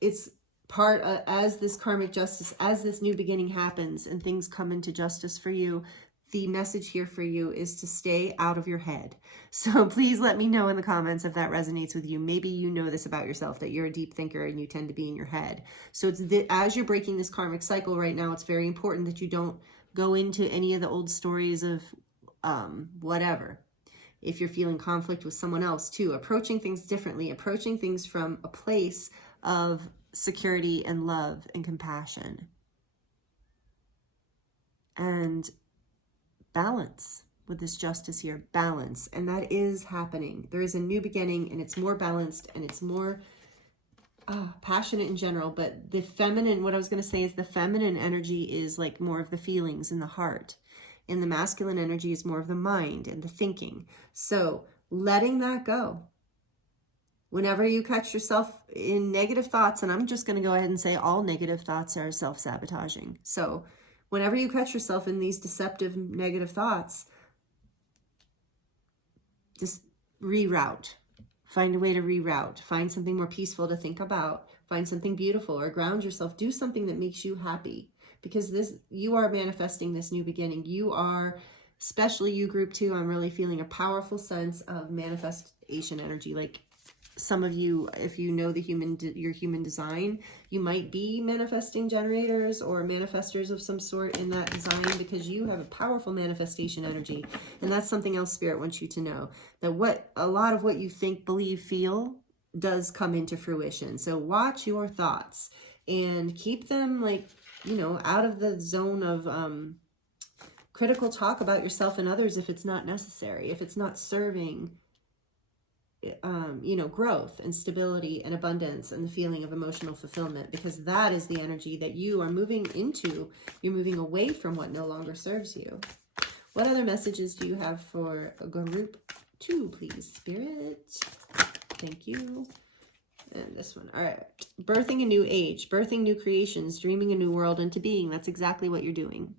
it's part of, as this karmic justice, as this new beginning happens and things come into justice for you, the message here for you is to stay out of your head. So please let me know in the comments if that resonates with you. Maybe you know this about yourself, that you're a deep thinker and you tend to be in your head. So it's as you're breaking this karmic cycle right now, it's very important that you don't go into any of the old stories of whatever. If you're feeling conflict with someone else too, approaching things differently, approaching things from a place of security and love and compassion. And balance with this justice here, balance. And that is happening. There is a new beginning, and it's more balanced, and it's more passionate in general. But the feminine, what I was going to say is the feminine energy is like more of the feelings in the heart. And the masculine energy is more of the mind and the thinking. So letting that go. Whenever you catch yourself in negative thoughts, and I'm just going to go ahead and say all negative thoughts are self-sabotaging. So whenever you catch yourself in these deceptive negative thoughts, just reroute. Find a way to reroute. Find something more peaceful to think about. Find something beautiful, or ground yourself. Do something that makes you happy. Because you are manifesting this new beginning. You are, especially you group 2, I'm really feeling a powerful sense of manifestation energy. Like some of you, if you know your human design, you might be manifesting generators or manifestors of some sort in that design, because you have a powerful manifestation energy. And that's something else Spirit wants you to know, that a lot of what you think, believe, feel does come into fruition. So watch your thoughts and keep them out of the zone of critical talk about yourself and others if it's not necessary, if it's not serving growth and stability and abundance and the feeling of emotional fulfillment, because that is the energy that you are moving into. You're moving away from what no longer serves you. What other messages do you have for group 2, please, Spirit? Thank you. And this one. All right. Birthing a new age, birthing new creations, dreaming a new world into being. That's exactly what you're doing.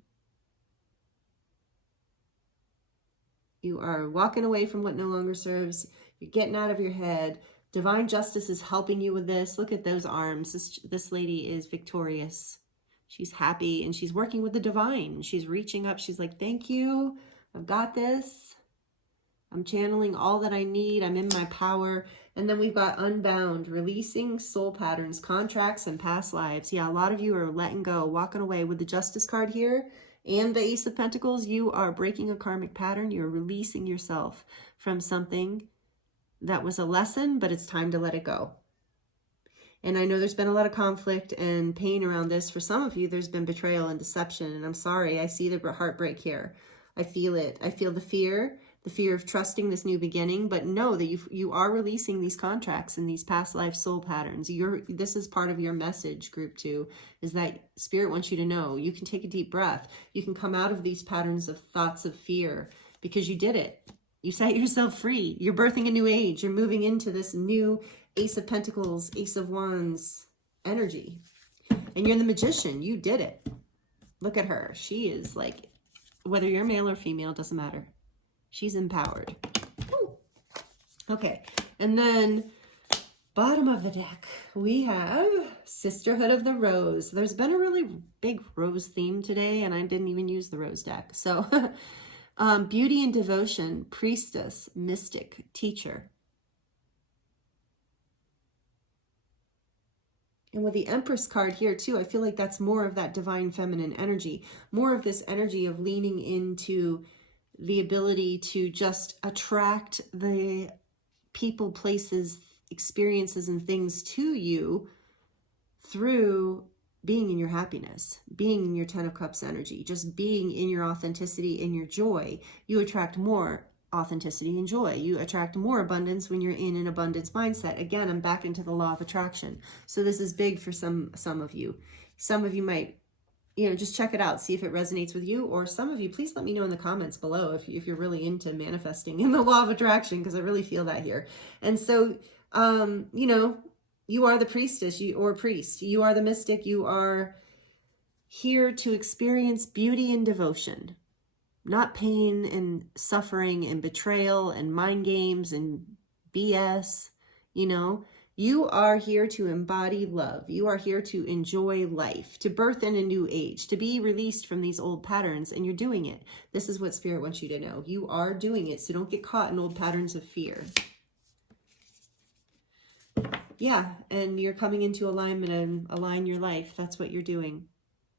You are walking away from what no longer serves. You're getting out of your head. Divine justice is helping you with this. Look at those arms. This lady is victorious. She's happy, and she's working with the divine. She's reaching up. She's like, thank you. I've got this. I'm channeling all that I need. I'm in my power. And then we've got unbound, releasing soul patterns, contracts, and past lives. Yeah, a lot of you are letting go, walking away with the Justice card here and the Ace of Pentacles. You are breaking a karmic pattern. You're releasing yourself from something that was a lesson, but it's time to let it go. And I know there's been a lot of conflict and pain around this. For some of you, there's been betrayal and deception. And I'm sorry, I see the heartbreak here. I feel it. I feel the fear of trusting this new beginning, but know that you are releasing these contracts and these past life soul patterns. This is part of your message, group 2, is that Spirit wants you to know you can take a deep breath. You can come out of these patterns of thoughts of fear because you did it. You set yourself free. You're birthing a new age. You're moving into this new Ace of Pentacles, Ace of Wands energy. And you're the Magician. You did it. Look at her. She is like, whether you're male or female, doesn't matter. She's empowered. Woo. Okay, and then bottom of the deck, we have Sisterhood of the Rose. There's been a really big rose theme today, and I didn't even use the rose deck. So beauty and devotion, priestess, mystic, teacher. And with the Empress card here too, I feel like that's more of that divine feminine energy, more of this energy of leaning into the ability to just attract the people, places, experiences, and things to you through being in your happiness, being in your 10 of Cups energy, just being in your authenticity, in your joy. You attract more authenticity and joy. You attract more abundance when you're in an abundance mindset. Again, I'm back into the law of attraction. So this is big for some of you. Some of you might, just check it out, see if it resonates with you. Or some of you, please let me know in the comments below if you're really into manifesting in the law of attraction, because I really feel that here. And so, you are the priestess or priest. You are the mystic. You are here to experience beauty and devotion, not pain and suffering and betrayal and mind games and BS. You are here to embody love. You are here to enjoy life, to birth in a new age, to be released from these old patterns, and you're doing it. This is what Spirit wants you to know. You are doing it, so don't get caught in old patterns of fear. Yeah, and you're coming into alignment and align your life. That's what you're doing.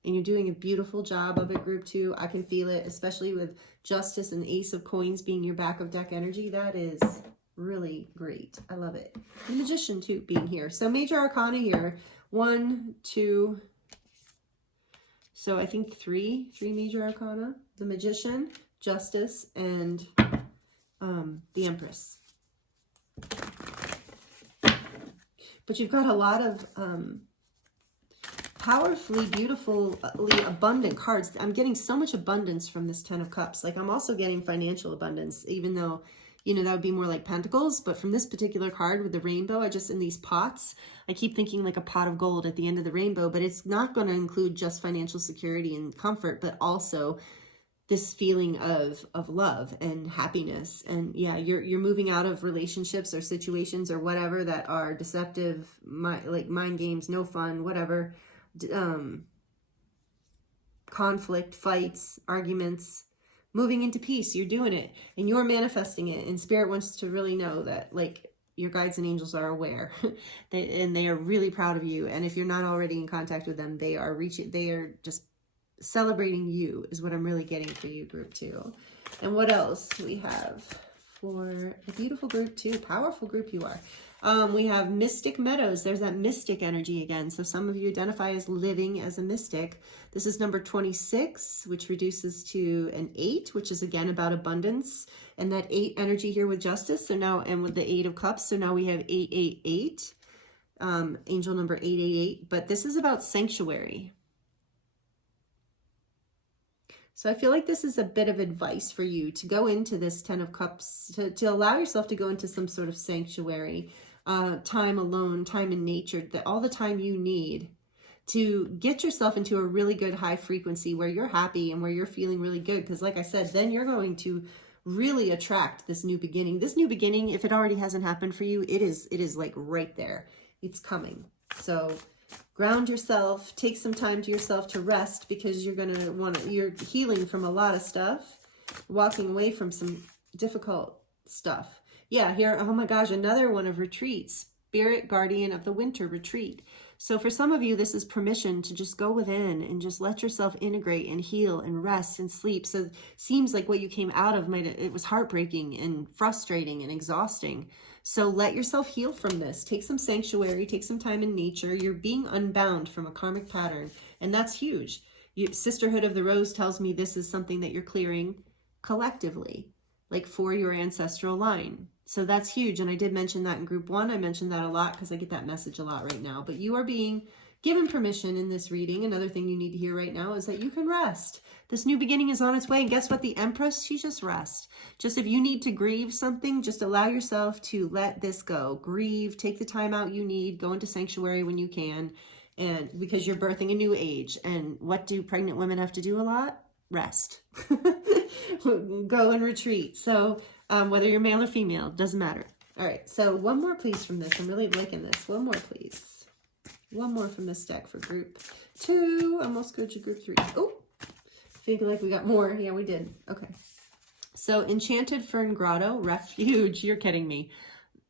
And you're doing a beautiful job of it, group 2. I can feel it, especially with Justice and Ace of Coins being your back of deck energy. That is really great. I love it. The Magician too being here. So major arcana here. 1, 2, so I think three major arcana. The Magician, Justice, and the Empress. But you've got a lot of powerfully, beautifully abundant cards. I'm getting so much abundance from this Ten of Cups. Like, I'm also getting financial abundance, even though, you know, that would be more like Pentacles. But from this particular card with the rainbow, I just, in these pots, I keep thinking like a pot of gold at the end of the rainbow. But it's not going to include just financial security and comfort, but also this feeling of love and happiness. And yeah, you're moving out of relationships or situations or whatever that are deceptive, like mind games, no fun, whatever. Conflict, fights, arguments, moving into peace. You're doing it and you're manifesting it, and Spirit wants to really know that, like, your guides and angels are aware and they are really proud of you. And if you're not already in contact with them, they are just celebrating you, is what I'm really getting for you, group 2. And what else we have for a beautiful group 2, powerful group you are. We have Mystic Meadows. There's that mystic energy again. So some of you identify as living as a mystic. This is number 26, which reduces to an 8, which is again about abundance. And that 8 energy here with Justice. So now, and with the 8 of Cups. So now we have 888, angel number 888. But this is about sanctuary. So I feel like this is a bit of advice for you to go into this Ten of Cups, to allow yourself to go into some sort of sanctuary, time alone, time in nature, that all the time you need to get yourself into a really good high frequency where you're happy and where you're feeling really good. Because like I said, then you're going to really attract this new beginning. This new beginning, if it already hasn't happened for you, it is like right there. It's coming. So ground yourself, take some time to yourself to rest, because you're healing from a lot of stuff, walking away from some difficult stuff. Yeah, here, oh my gosh, another one of retreats, Spirit Guardian of the Winter Retreat. So for some of you, this is permission to just go within and just let yourself integrate and heal and rest and sleep. So it seems like what you came out of, it was heartbreaking and frustrating and exhausting. So let yourself heal from this. Take some sanctuary, take some time in nature. You're being unbound from a karmic pattern, and that's huge. Sisterhood of the Rose tells me this is something that you're clearing collectively, like for your ancestral line. So that's huge. And I did mention that in group 1. I mentioned that a lot because I get that message a lot right now. But you are being given permission in this reading. Another thing you need to hear right now is that you can rest. This new beginning is on its way. And guess what? The Empress, she just rests. Just if you need to grieve something, just allow yourself to let this go. Grieve, take the time out you need, go into sanctuary when you can. And because you're birthing a new age. And what do pregnant women have to do a lot? Rest. Go and retreat. So whether you're male or female, doesn't matter. All right, so one more please from this. I'm really liking this. One more please. One more from this deck for group 2. Almost go to group 3. Oh, feel like we got more. Yeah, we did. Okay. So Enchanted Fern Grotto, Refuge. You're kidding me.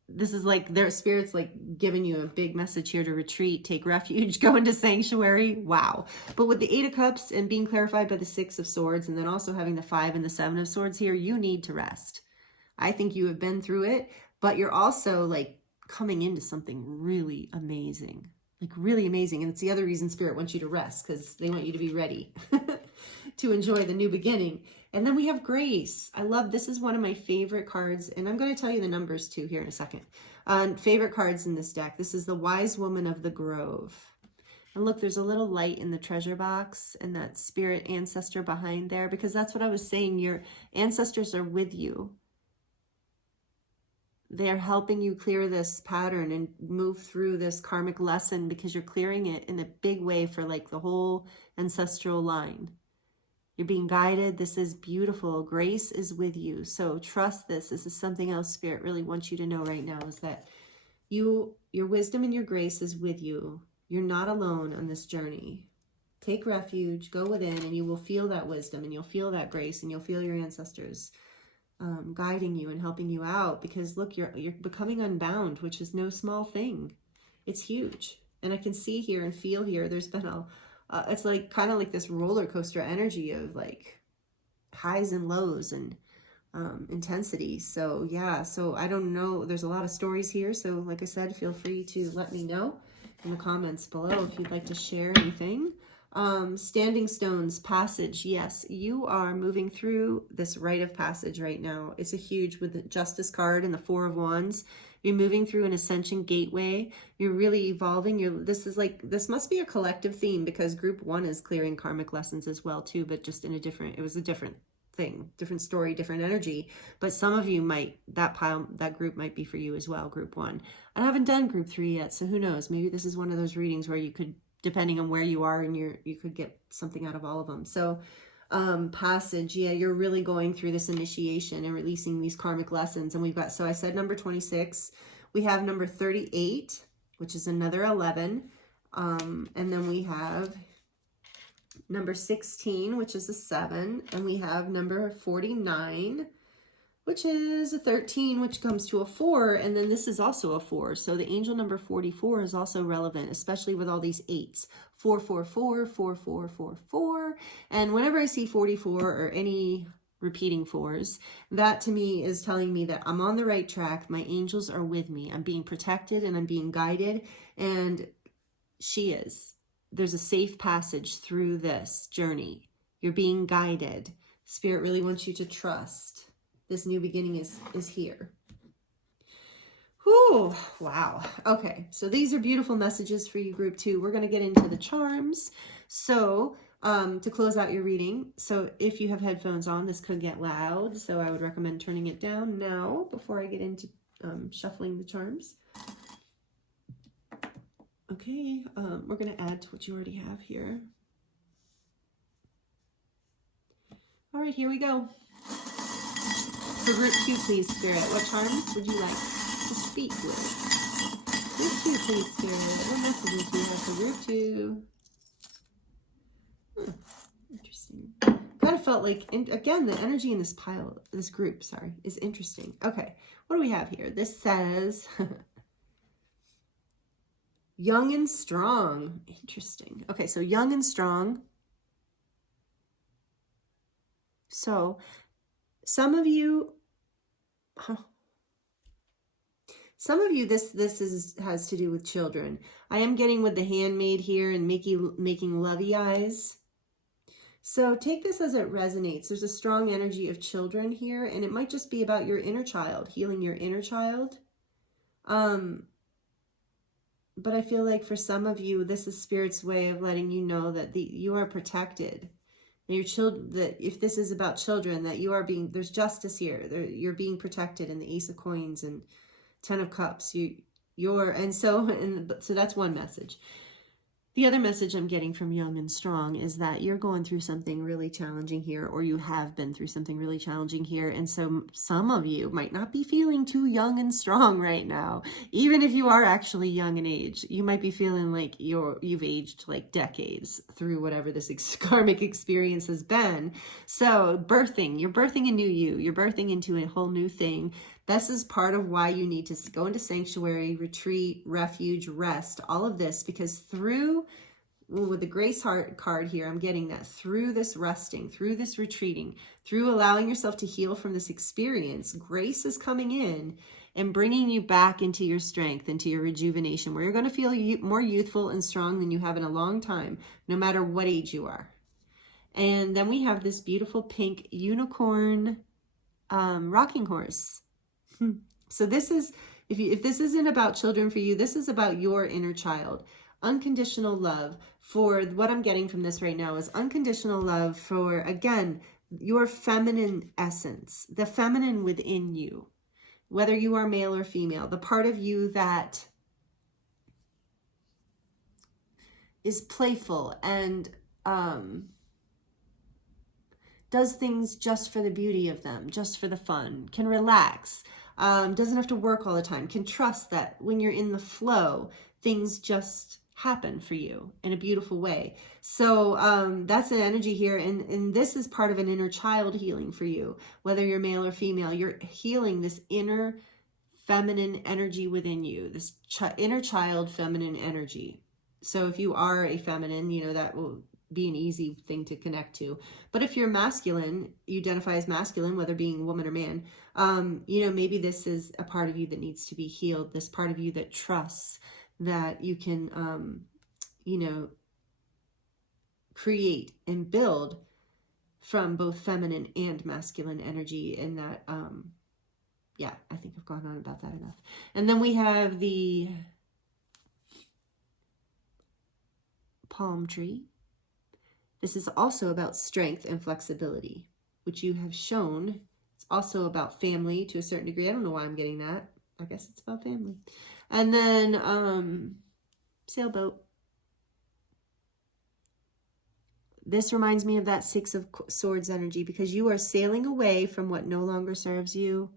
This is like their Spirit's like giving you a big message here to retreat, take refuge, go into sanctuary. Wow. But with the 8 of Cups and being clarified by the 6 of Swords, and then also having the 5 and the 7 of Swords here, you need to rest. I think you have been through it, but you're also like coming into something really amazing, like really amazing. And it's the other reason Spirit wants you to rest, because they want you to be ready to enjoy the new beginning. And then we have Grace. I love, this is one of my favorite cards, and I'm going to tell you the numbers too here in a second. Favorite cards in this deck. This is the Wise Woman of the Grove. And look, there's a little light in the treasure box and that spirit ancestor behind there, because that's what I was saying. Your ancestors are with you. They're helping you clear this pattern and move through this karmic lesson, because you're clearing it in a big way for like the whole ancestral line. You're being guided. This is beautiful. Grace is with you. So trust this. This is something else Spirit really wants you to know right now, is that your wisdom and your grace is with you. You're not alone on this journey. Take refuge, go within, and you will feel that wisdom, and you'll feel that grace, and you'll feel your ancestors guiding you and helping you out. Because look, you're becoming unbound, which is no small thing. It's huge. And I can see here and feel here, there's been it's like kind of like this roller coaster energy of like highs and lows and intensity. So yeah, so I don't know, there's a lot of stories here, so like I said, feel free to let me know in the comments below if you'd like to share anything. Standing stones, passage. Yes, you are moving through this rite of passage right now. It's a huge, with the Justice card and the Four of Wands. You're moving through an ascension gateway. You're really evolving. This must be a collective theme, because group 1 is clearing karmic lessons as well too, but just in a different, it was a different thing, different story, different energy. But some of you might, that group might be for you as well, group 1. I haven't done group 3 yet, so who knows? Maybe this is one of those readings where you could, depending on where you are, and you could get something out of all of them. So passage, yeah, you're really going through this initiation and releasing these karmic lessons. And we've got, so I said number 26, we have number 38, which is another 11, and then we have number 16, which is a 7, and we have number 49, which is a 13, which comes to a 4, and then this is also a 4. So the angel number 44 is also relevant, especially with all these 8s. 444, 4444, and whenever I see 44 or any repeating 4s, that to me is telling me that I'm on the right track. My angels are with me. I'm being protected and I'm being guided, and she is. There's a safe passage through this journey. You're being guided. Spirit really wants you to trust. This new beginning is here. Whew, wow. Okay, so these are beautiful messages for you, group 2. We're going to get into the charms. So to close out your reading, so if you have headphones on, this could get loud. So I would recommend turning it down now before I get into shuffling the charms. Okay, we're going to add to what you already have here. All right, here we go. For group 2, please, Spirit, what charms would you like to speak with? Group 2, please, Spirit, what messages do you have for group 2? Interesting. Kind of felt like, again, the energy in this pile, this group, sorry, is interesting. Okay, what do we have here? This says... young and strong. Interesting. Okay, so young and strong. So some of you, this has to do with children. I am getting with the handmaid here and making lovey eyes. So take this as it resonates. There's a strong energy of children here, and it might just be about your inner child, healing your inner child. But I feel like for some of you, this is Spirit's way of letting you know that you are protected. Your children, that if this is about children, that you are being, there's justice here. You're being protected in the Ace of Coins and 10 of Cups. So that's one message. The other message I'm getting from Young and Strong is that you're going through something really challenging here, or you have been through something really challenging here. And so some of you might not be feeling too young and strong right now. Even if you are actually young in age, you might be feeling like you've aged like decades through whatever this karmic experience has been. So you're birthing a new you. You're birthing into a whole new thing. This is part of why you need to go into sanctuary, retreat, refuge, rest, all of this, because with the Grace Heart card here, I'm getting that through this resting, through this retreating, through allowing yourself to heal from this experience, grace is coming in and bringing you back into your strength, into your rejuvenation, where you're going to feel more youthful and strong than you have in a long time, no matter what age you are. And then we have this beautiful pink unicorn rocking horse. So this is, if this isn't about children for you, this is about your inner child. Unconditional love. For what I'm getting from this right now is unconditional love for, again, your feminine essence, the feminine within you, whether you are male or female, the part of you that is playful and does things just for the beauty of them, just for the fun, can relax, doesn't have to work all the time, can trust that when you're in the flow, things just happen for you in a beautiful way. So that's an energy here, and this is part of an inner child healing for you, whether you're male or female. You're healing this inner feminine energy within you, this inner child feminine energy. So if you are a feminine, you know, that will be an easy thing to connect to. But if you're masculine, you identify as masculine, whether being woman or man, you know, maybe this is a part of you that needs to be healed, this part of you that trusts that you can, you know, create and build from both feminine and masculine energy. And that, yeah, I think I've gone on about that enough. And then we have the palm tree. This is also about strength and flexibility, which you have shown. It's also about family to a certain degree. I don't know why I'm getting that. I guess it's about family. And then sailboat. This reminds me of that Six of Swords energy, because you are sailing away from what no longer serves you.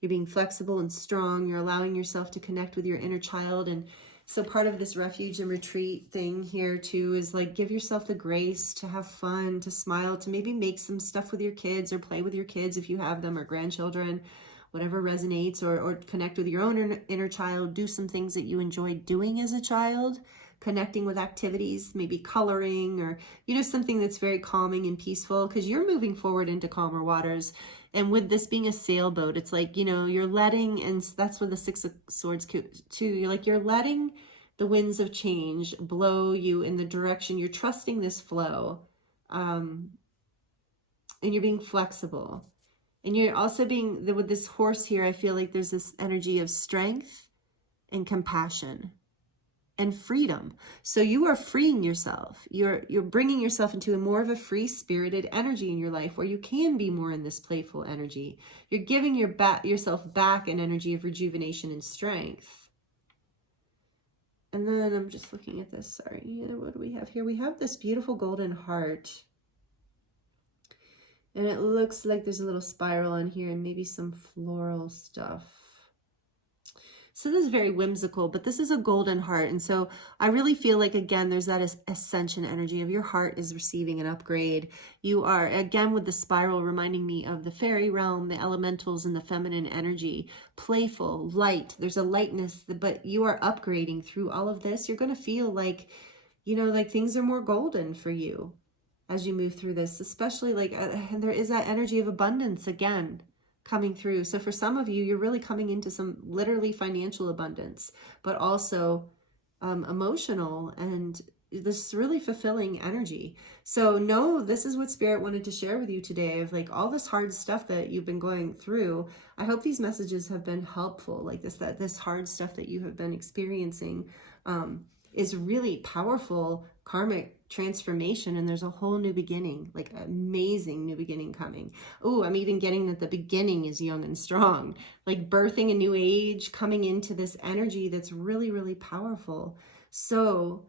You're being flexible and strong. You're allowing yourself to connect with your inner child. And so part of this refuge and retreat thing here too is like, give yourself the grace to have fun, to smile, to maybe make some stuff with your kids or play with your kids if you have them, or grandchildren, whatever resonates, or connect with your own inner child. Do some things that you enjoyed doing as a child, connecting with activities, maybe coloring, or, you know, something that's very calming and peaceful, because you're moving forward into calmer waters. And with this being a sailboat, it's like, you know, you're letting, and that's what the Six of Swords too, you're like, you're letting the winds of change blow you in the direction. You're trusting this flow. And you're being flexible. And you're also being, with this horse here, I feel like there's this energy of strength and compassion and freedom. So you are freeing yourself. You're bringing yourself into a more of a free-spirited energy in your life, where you can be more in this playful energy. You're giving yourself back an energy of rejuvenation and strength. And then I'm just looking at this. Sorry, what do we have here? We have this beautiful golden heart. And it looks like there's a little spiral on here and maybe some floral stuff. So this is very whimsical, but this is a golden heart. And so I really feel like, again, there's that ascension energy of your heart is receiving an upgrade. You are, again, with the spiral, reminding me of the fairy realm, the elementals, and the feminine energy. Playful, light. There's a lightness, but you are upgrading through all of this. You're going to feel like, you know, like things are more golden for you as you move through this, especially like, and there is that energy of abundance again coming through. So for some of you, you're really coming into some literally financial abundance, but also emotional and this really fulfilling energy. So no, this is what Spirit wanted to share with you today, of like all this hard stuff that you've been going through. I hope these messages have been helpful, like this hard stuff that you have been experiencing is really powerful karmic transformation, and there's a whole new beginning, like amazing new beginning coming. Oh, I'm even getting that the beginning is young and strong, like birthing a new age, coming into this energy that's really, really powerful. So,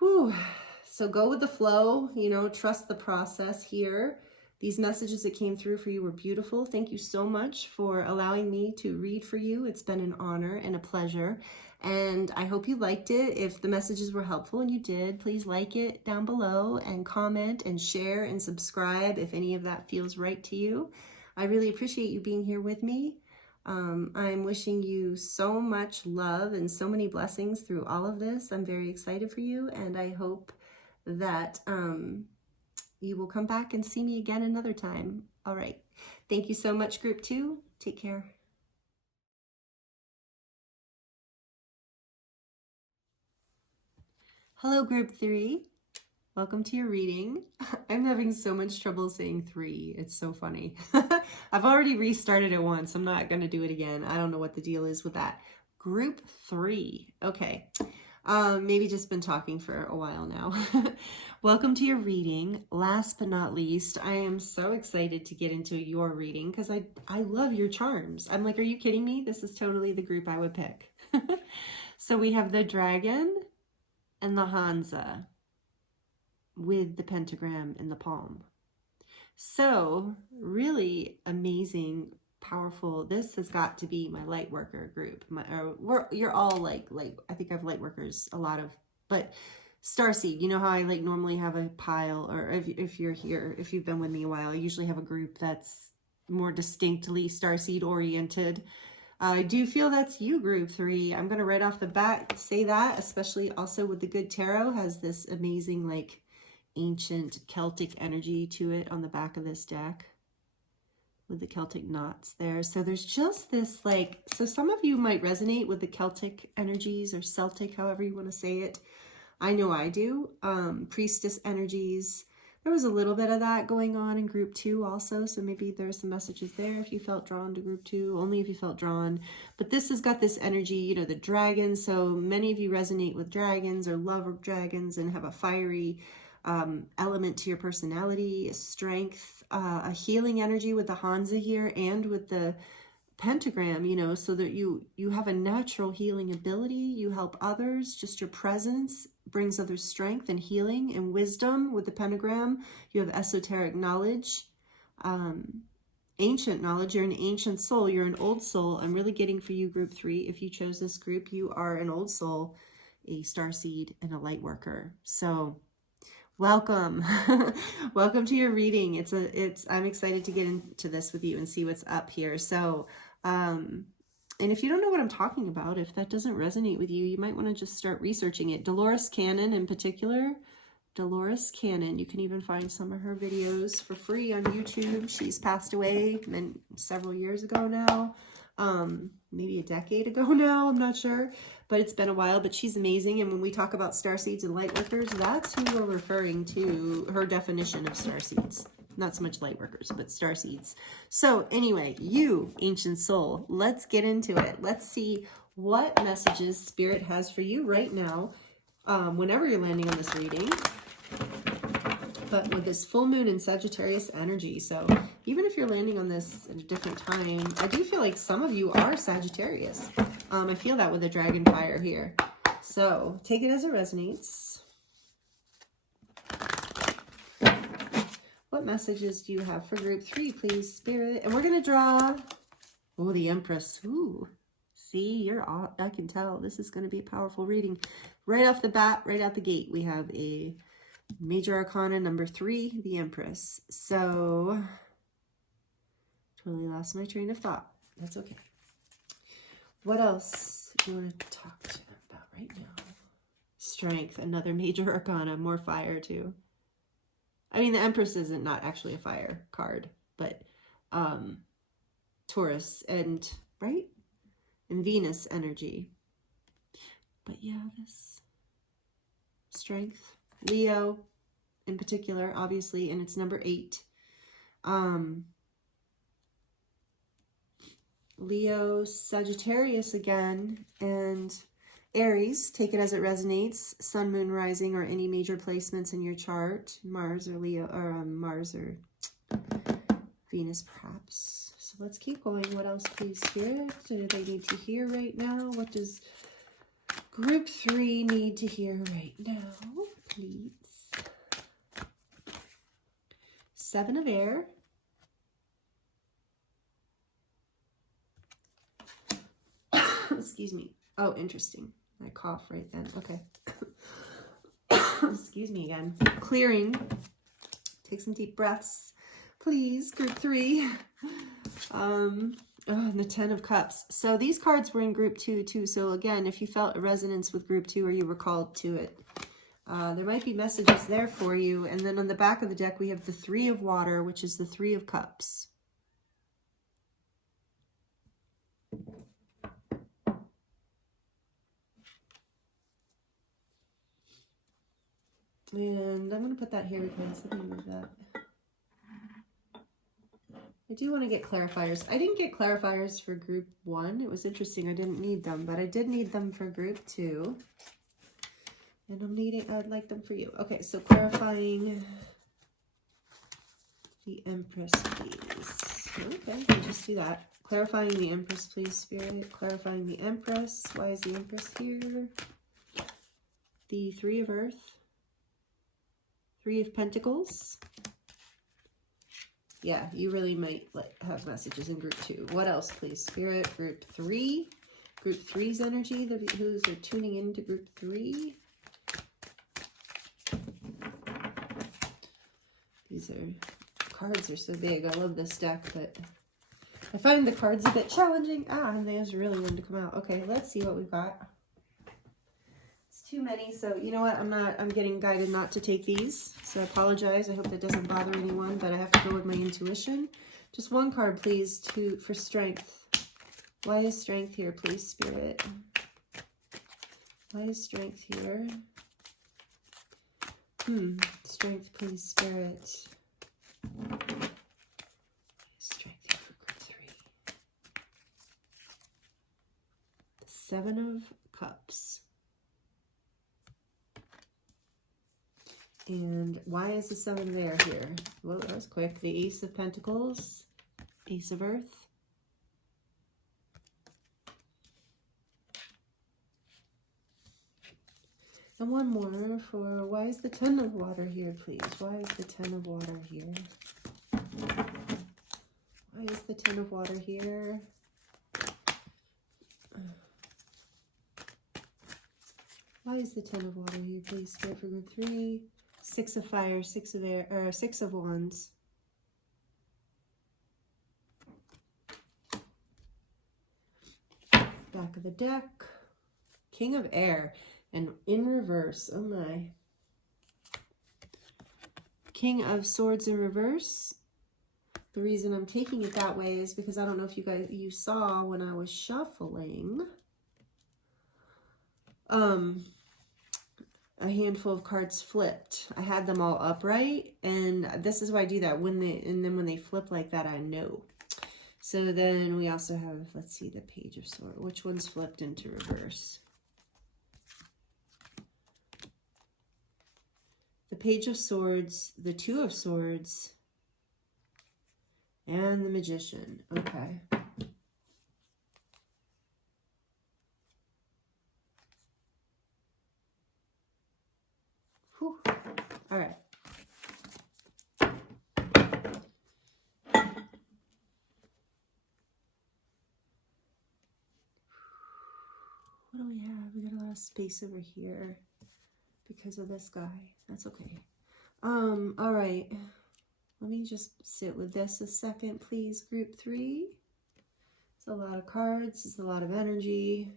so go with the flow, you know, trust the process here. These messages that came through for you were beautiful. Thank you so much for allowing me to read for you. It's been an honor and a pleasure. And I hope you liked it. If the messages were helpful and you did, please like it down below and comment and share and subscribe if any of that feels right to you. I really appreciate you being here with me. I'm wishing you so much love and so many blessings through all of this. I'm very excited for you, and I hope that you will come back and see me again another time. All right. Thank you so much, Group 2. Take care. Hello, Group 3. Welcome to your reading. I'm having so much trouble saying 3. It's so funny. I've already restarted it once. I'm not going to do it again. I don't know what the deal is with that. Group 3. Okay. Maybe just been talking for a while now. Welcome to your reading. Last but not least, I am so excited to get into your reading because I love your charms. I'm like, are you kidding me? This is totally the group I would pick. So we have the dragon and the Hansa with the pentagram in the palm. So really amazing, powerful. This has got to be my light worker group. You're all like I think I have light workers, a lot of, but Starseed, you know how I like normally have a pile, or if you're here, if you've been with me a while, I usually have a group that's more distinctly Starseed oriented. I do feel that's you, group 3. I'm going to right off the bat say that, especially also with the Good Tarot, has this amazing, like, ancient Celtic energy to it on the back of this deck with the Celtic knots there. So there's just this, like, so some of you might resonate with the Celtic energies, or Celtic, however you want to say it. I know I do. Priestess energies. There was a little bit of that going on in group 2 also, so maybe there's some messages there if you felt drawn to group 2, only if you felt drawn. But this has got this energy, you know, the dragons, so many of you resonate with dragons or love dragons and have a fiery element to your personality, strength, a healing energy with the Hansa here and with the pentagram, you know, so that you have a natural healing ability. You help others. Just your presence brings others strength and healing and wisdom with the pentagram. You have esoteric knowledge, ancient knowledge. You're an ancient soul. You're an old soul. I'm really getting for you, group 3. If you chose this group, you are an old soul, a starseed, and a light worker. So welcome. Welcome to your reading. I'm excited to get into this with you and see what's up here. So, and if you don't know what I'm talking about, if that doesn't resonate with you, you might want to just start researching it. Dolores Cannon in particular, Dolores Cannon, you can even find some of her videos for free on YouTube. She's passed away several years ago now. Maybe a decade ago now, I'm not sure, but it's been a while. But she's amazing, and when we talk about starseeds and light workers, that's who we're referring to, her definition of starseeds. Not so much light workers, but starseeds. So anyway, you, ancient soul, let's get into it. Let's see what messages Spirit has for you right now, whenever you're landing on this reading. But with this full moon in Sagittarius energy, so even if you're landing on this at a different time, I do feel like some of you are Sagittarius. I feel that with the dragon fire here. So take it as it resonates. What messages do you have for group 3, please, Spirit? And we're going to draw, oh, the Empress. Ooh, see, you're all, I can tell this is going to be a powerful reading. Right off the bat, right out the gate, we have a Major Arcana number 3, the Empress. So, totally lost my train of thought. That's okay. What else do you want to talk to them about right now? Strength, another Major Arcana, more fire too. I mean, the Empress isn't not actually a fire card, but Taurus and, right? And Venus energy. But yeah, this strength. Leo in particular, obviously, and it's number 8. Leo, Sagittarius again, and Aries, take it as it resonates. Sun, Moon, Rising, or any major placements in your chart. Mars or Leo, or Mars or Venus, perhaps. So let's keep going. What else, please, Spirit? Do they need to hear right now? What does group 3 need to hear right now, please? 7 of Air. Excuse me. Oh, interesting. I cough right then. Okay. Excuse me again. Clearing. Take some deep breaths, please, group 3. And the 10 of Cups. So these cards were in group 2 too. So again, if you felt a resonance with group 2 or you were called to it, there might be messages there for you. And then on the back of the deck, we have the 3 of Water, which is the 3 of Cups. And I'm going to put that here because let me move that. I do want to get clarifiers. I didn't get clarifiers for group 1. It was interesting. I didn't need them, but I did need them for group 2. And I'd like them for you. Okay, so clarifying the Empress, please. Okay, we'll just do that. Clarifying the Empress, please, Spirit. Clarifying the Empress. Why is the Empress here? The 3 of Earth. 3 of Pentacles. Yeah, you really might have messages in group 2. What else, please, Spirit? Group 3. Group 3's energy. Who's are tuning into group 3. These cards are so big. I love this deck, but I find the cards a bit challenging. And there's really one to come out. Okay, let's see what we've got. It's too many, so you know what? I'm getting guided not to take these. So I apologize. I hope that doesn't bother anyone, but I have to go with my intuition. Just one card, please, for strength. Why is strength here, please, Spirit? Why is strength here? Strength, please, Spirit. Strength here for group 3. The 7 of Cups. And why is the 7 there here? Well, that was quick. The Ace of Pentacles, Ace of Earth. And one more for, why is the 10 of Water here, please? Why is the 10 of Water here? Why is the 10 of Water here? Why is the 10 of Water here, please? Spirit for group 3. 6 of Fire, 6 of Air, or 6 of Wands. Back of the deck. King of Air. And in reverse, oh my. King of Swords in reverse. The reason I'm taking it that way is because I don't know if you saw when I was shuffling. A handful of cards flipped. I had them all upright, and this is why I do that. And then when they flip like that, I know. So then we also have, let's see, the Page of Swords. Which one's flipped into reverse? The Page of Swords, the 2 of Swords, and the Magician. Okay. Whew. All right. What do we have? We got a lot of space over here because of this guy. That's okay. All right. Let me just sit with this a second, please. Group 3. It's a lot of cards. It's a lot of energy.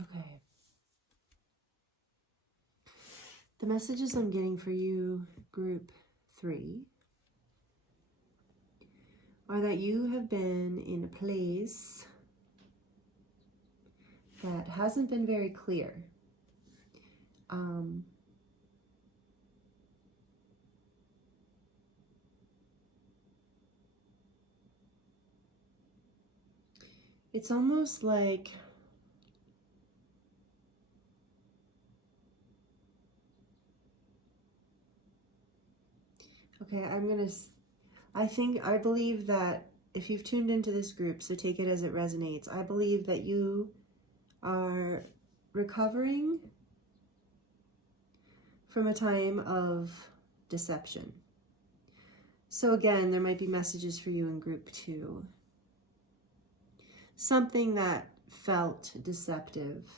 Okay. The messages I'm getting for you, group 3, are that you have been in a place that hasn't been very clear. It's almost like okay, I believe that if you've tuned into this group, so take it as it resonates, I believe that you are recovering from a time of deception. So again, there might be messages for you in group 2. Something that felt deceptive.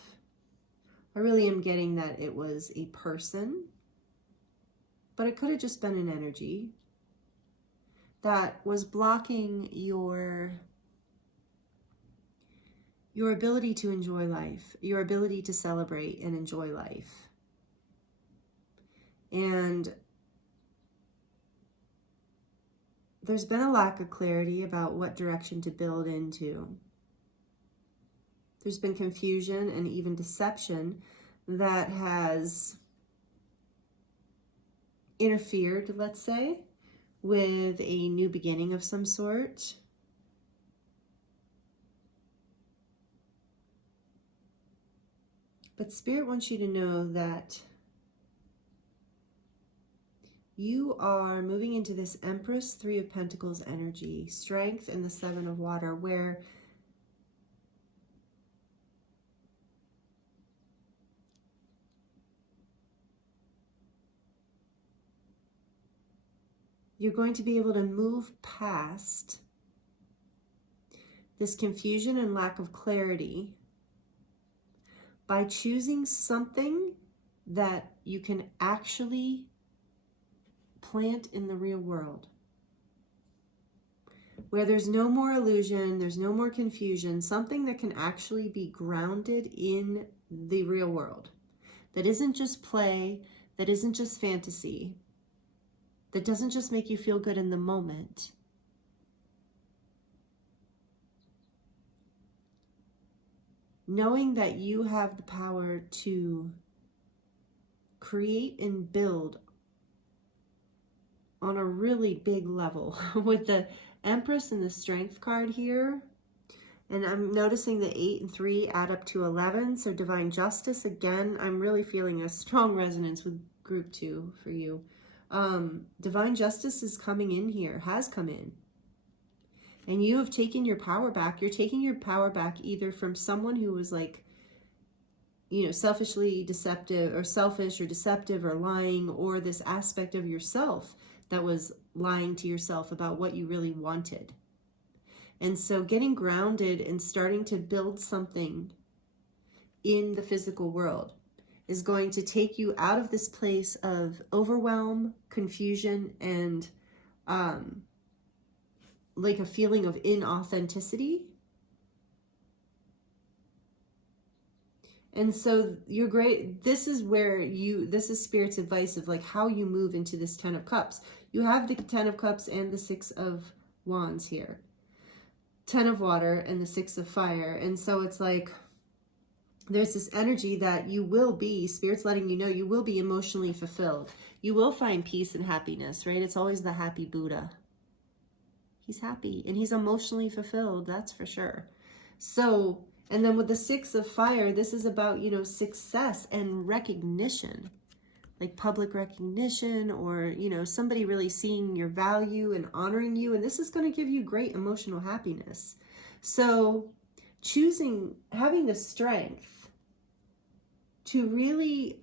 I really am getting that it was a person, but it could have just been an energy that was blocking your ability to enjoy life, your ability to celebrate and enjoy life. And there's been a lack of clarity about what direction to build into. There's been confusion and even deception that has interfered, let's say, with a new beginning of some sort. But Spirit wants you to know that you are moving into this Empress, Three of Pentacles energy, strength, and the Seven of Water, where you're going to be able to move past this confusion and lack of clarity by choosing something that you can actually plant in the real world, where there's no more illusion, there's no more confusion, something that can actually be grounded in the real world, that isn't just play, that isn't just fantasy, that doesn't just make you feel good in the moment. Knowing that you have the power to create and build on a really big level with the Empress and the Strength card here. And I'm noticing the 8 and 3 add up to 11. So Divine Justice, again, I'm really feeling a strong resonance with group 2 for you. Divine Justice is coming in here, has come in. And you have taken your power back. You're taking your power back either from someone who was like, you know, selfishly deceptive or selfish or deceptive or lying, or this aspect of yourself that was lying to yourself about what you really wanted. And so getting grounded and starting to build something in the physical world is going to take you out of this place of overwhelm, confusion, and like a feeling of inauthenticity. And so you're great. This is where this is Spirit's advice of like how you move into this 10 of Cups. You have the 10 of Cups and the 6 of Wands here. 10 of Water and the 6 of Fire. And so it's like, there's this energy that you will be, Spirit's letting you know, you will be emotionally fulfilled. You will find peace and happiness, right? It's always the happy Buddha. He's happy and he's emotionally fulfilled, that's for sure. So, and then with the 6 of Fire, this is about, you know, success and recognition, like public recognition, or, you know, somebody really seeing your value and honoring you. And this is going to give you great emotional happiness. So choosing, having the strength to really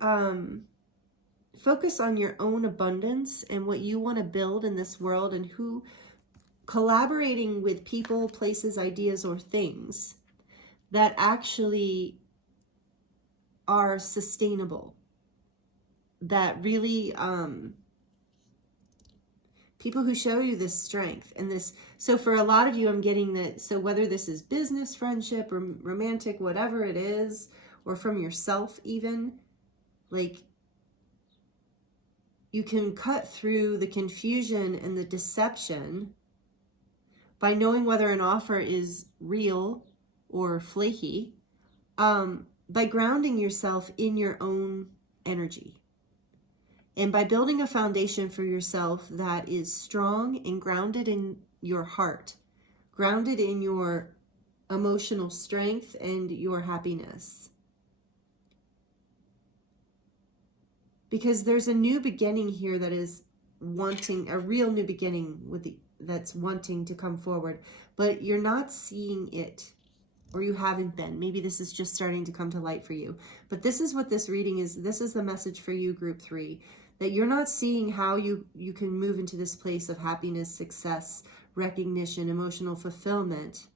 focus on your own abundance and what you want to build in this world, and who collaborating with people, places, ideas, or things that actually are sustainable, that really people who show you this strength and this. So for a lot of you, I'm getting that, so whether this is business, friendship, or romantic, whatever it is, or from yourself even, like you can cut through the confusion and the deception by knowing whether an offer is real or flaky, by grounding yourself in your own energy. And by building a foundation for yourself that is strong and grounded in your heart, grounded in your emotional strength and your happiness. Because there's a new beginning here that is wanting, a real new beginning that's wanting to come forward, but you're not seeing it, or you haven't been. Maybe this is just starting to come to light for you. But this is what this reading is. This is the message for you, group 3, that you're not seeing how you can move into this place of happiness, success, recognition, emotional fulfillment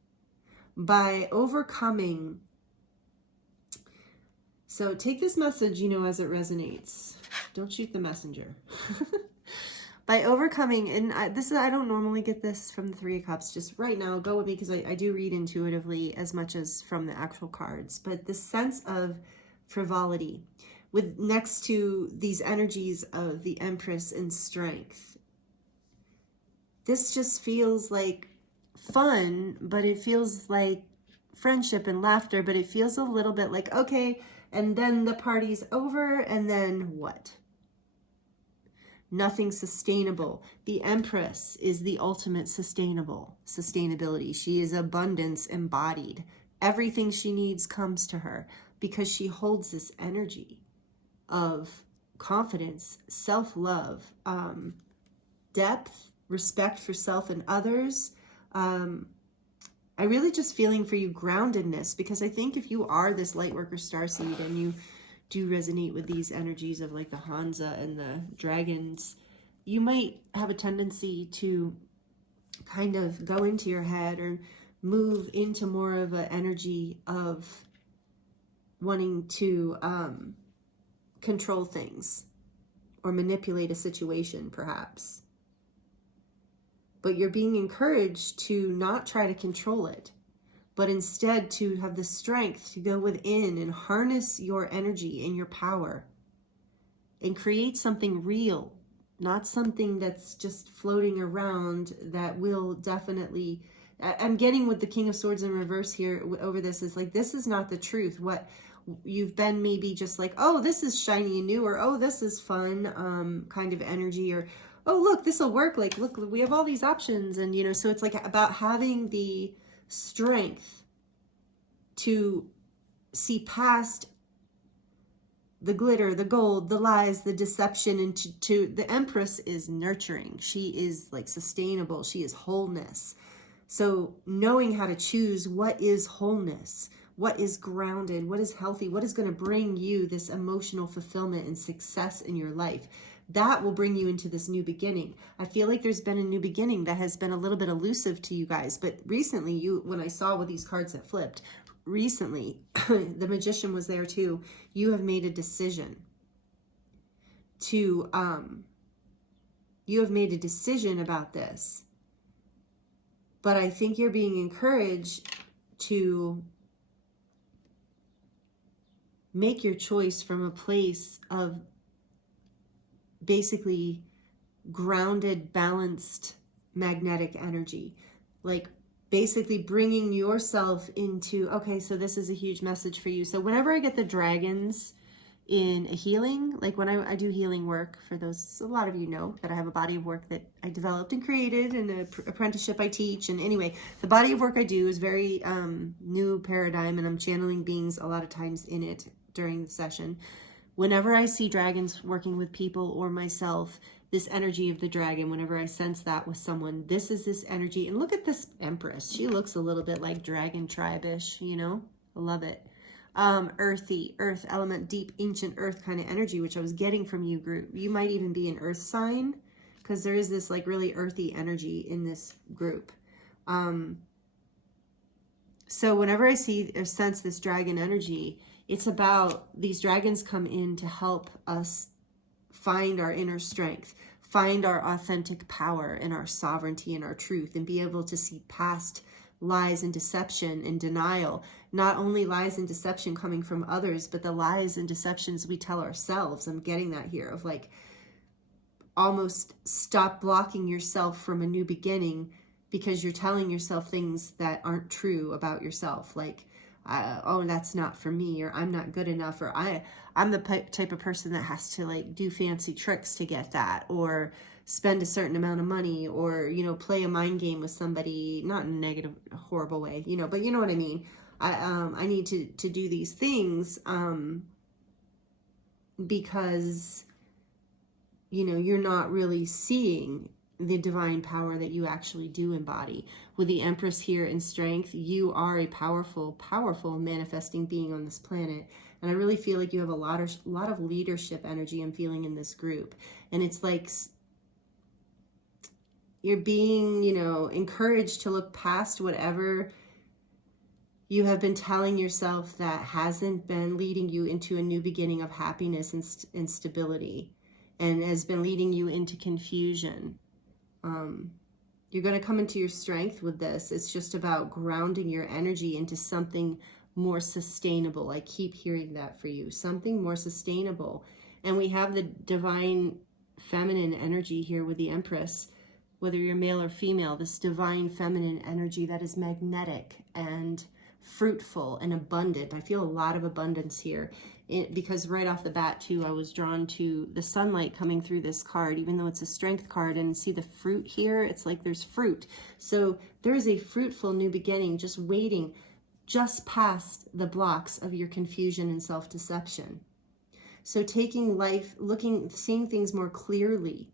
by overcoming. So take this message, you know, as it resonates. Don't shoot the messenger. By overcoming, and I don't normally get this from the 3 of Cups, just right now, go with me, because I do read intuitively as much as from the actual cards, but this sense of frivolity with next to these energies of the Empress and strength. This just feels like fun, but it feels like friendship and laughter, but it feels a little bit like, okay, and then the party's over, and then what? Nothing sustainable. The Empress is the ultimate sustainability. She is abundance embodied. Everything she needs comes to her. because she holds this energy of confidence, self-love, depth, respect for self and others. I really just feeling for you groundedness, because I think if you are this light worker starseed and you do resonate with these energies of like the Hansa and the dragons, you might have a tendency to kind of go into your head or move into more of an energy of wanting to control things or manipulate a situation, perhaps. But you're being encouraged to not try to control it, but instead to have the strength to go within and harness your energy and your power and create something real, not something that's just floating around that will definitely... I'm getting with the King of Swords in reverse here over this is like, this is not the truth. What you've been maybe just like, oh, this is shiny and new, or oh, this is fun kind of energy, or oh, look, this will work. Like, look, we have all these options. And, you know, so it's like about having the strength to see past the glitter, the gold, the lies, the deception, and to the Empress is nurturing. She is like sustainable. She is wholeness. So knowing how to choose what is wholeness, what is grounded, what is healthy, what is going to bring you this emotional fulfillment and success in your life, that will bring you into this new beginning. I feel like there's been a new beginning that has been a little bit elusive to you guys, but recently, when I saw with these cards that flipped, recently, the Magician was there too. You have made a decision to, you have made a decision about this. But I think you're being encouraged to make your choice from a place of basically grounded, balanced, magnetic energy. Like basically bringing yourself into, okay, so this is a huge message for you. So whenever I get the dragons in a healing, like when I do healing work, for those, a lot of you know that I have a body of work that I developed and created, and an apprenticeship I teach. And anyway, the body of work I do is very new paradigm, and I'm channeling beings a lot of times in it during the session. Whenever I see dragons working with people or myself, this energy of the dragon, whenever I sense that with someone, this is this energy. And look at this Empress. She looks a little bit like dragon tribe-ish, you know? I love it. Earthy, earth element, deep, ancient earth kind of energy, which I was getting from you group. You might even be an earth sign, because there is this like really earthy energy in this group. So whenever I see or sense this dragon energy, it's about these dragons come in to help us find our inner strength, find our authentic power and our sovereignty and our truth, and be able to see past lies and deception and denial. Not only lies and deception coming from others, but the lies and deceptions we tell ourselves. I'm getting that here of like almost stop blocking yourself from a new beginning because you're telling yourself things that aren't true about yourself. Like, oh, that's not for me, or I'm not good enough, or I'm the type of person that has to like do fancy tricks to get that, or spend a certain amount of money, or, you know, play a mind game with somebody, not in a negative, horrible way, you know, but you know what I mean. I need to do these things because, you know, you're not really seeing the divine power that you actually do embody. With the Empress here in strength, you are a powerful, powerful manifesting being on this planet. And I really feel like you have a lot of leadership energy I'm feeling in this group. And it's like you're being, you know, encouraged to look past whatever you have been telling yourself that hasn't been leading you into a new beginning of happiness and stability, and has been leading you into confusion. You're going to come into your strength with this. It's just about grounding your energy into something more sustainable. I keep hearing that for you, something more sustainable. And we have the divine feminine energy here with the Empress, whether you're male or female, this divine feminine energy that is magnetic and fruitful and abundant. I feel a lot of abundance here because right off the bat too, I was drawn to the sunlight coming through this card, even though it's a strength card, and see the fruit here. It's like there's fruit. So there is a fruitful new beginning just waiting just past the blocks of your confusion and self-deception. So taking life, seeing things more clearly,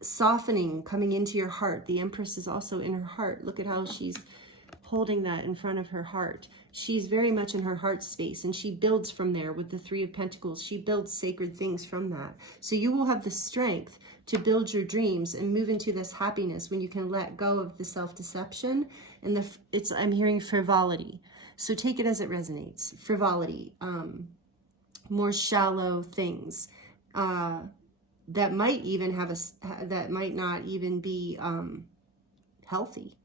softening, coming into your heart. The Empress is also in her heart. Look at how she's holding that in front of her heart. She's very much in her heart space, and she builds from there with the Three of Pentacles. She builds sacred things from that. So you will have the strength to build your dreams and move into this happiness when you can let go of the self-deception and I'm hearing frivolity. So take it as it resonates. Frivolity, more shallow things that might even that might not even be healthy.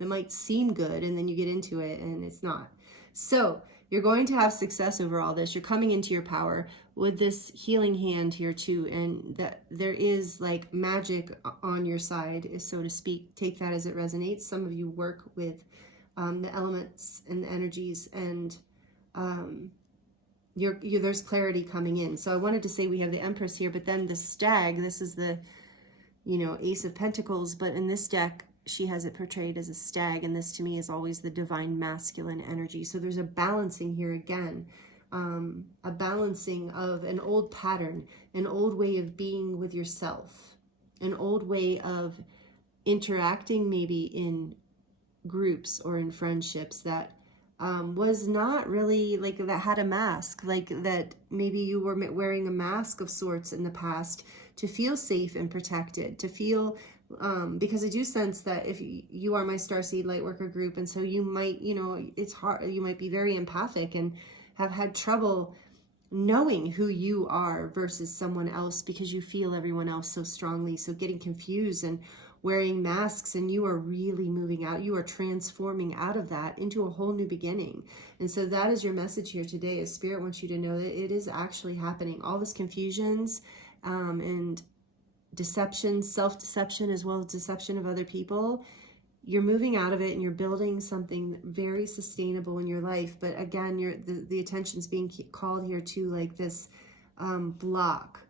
It might seem good, and then you get into it and it's not. So you're going to have success over all this. You're coming into your power with this healing hand here too, and that there is like magic on your side, so to speak. Take that as it resonates. Some of you work with the elements and the energies, and there's clarity coming in. So I wanted to say we have the Empress here, but then the Stag, this is the, Ace of Pentacles, but in this deck, she has it portrayed as a stag, and this to me is always the divine masculine energy. So there's a balancing here again, a balancing of an old pattern, an old way of being with yourself, an old way of interacting maybe in groups or in friendships that was not really like, that had a mask, like that maybe you were wearing a mask of sorts in the past to feel safe and protected, to feel because I do sense that if you are my Starseed Lightworker group, and so you might, it's hard, you might be very empathic and have had trouble knowing who you are versus someone else because you feel everyone else so strongly. So getting confused and wearing masks, and you are really moving out. You are transforming out of that into a whole new beginning. And so that is your message here today, is Spirit wants you to know that it is actually happening. All this confusions and deception, self-deception, as well as deception of other people, you're moving out of it and you're building something very sustainable in your life. But again, the attention's being called here to like this block.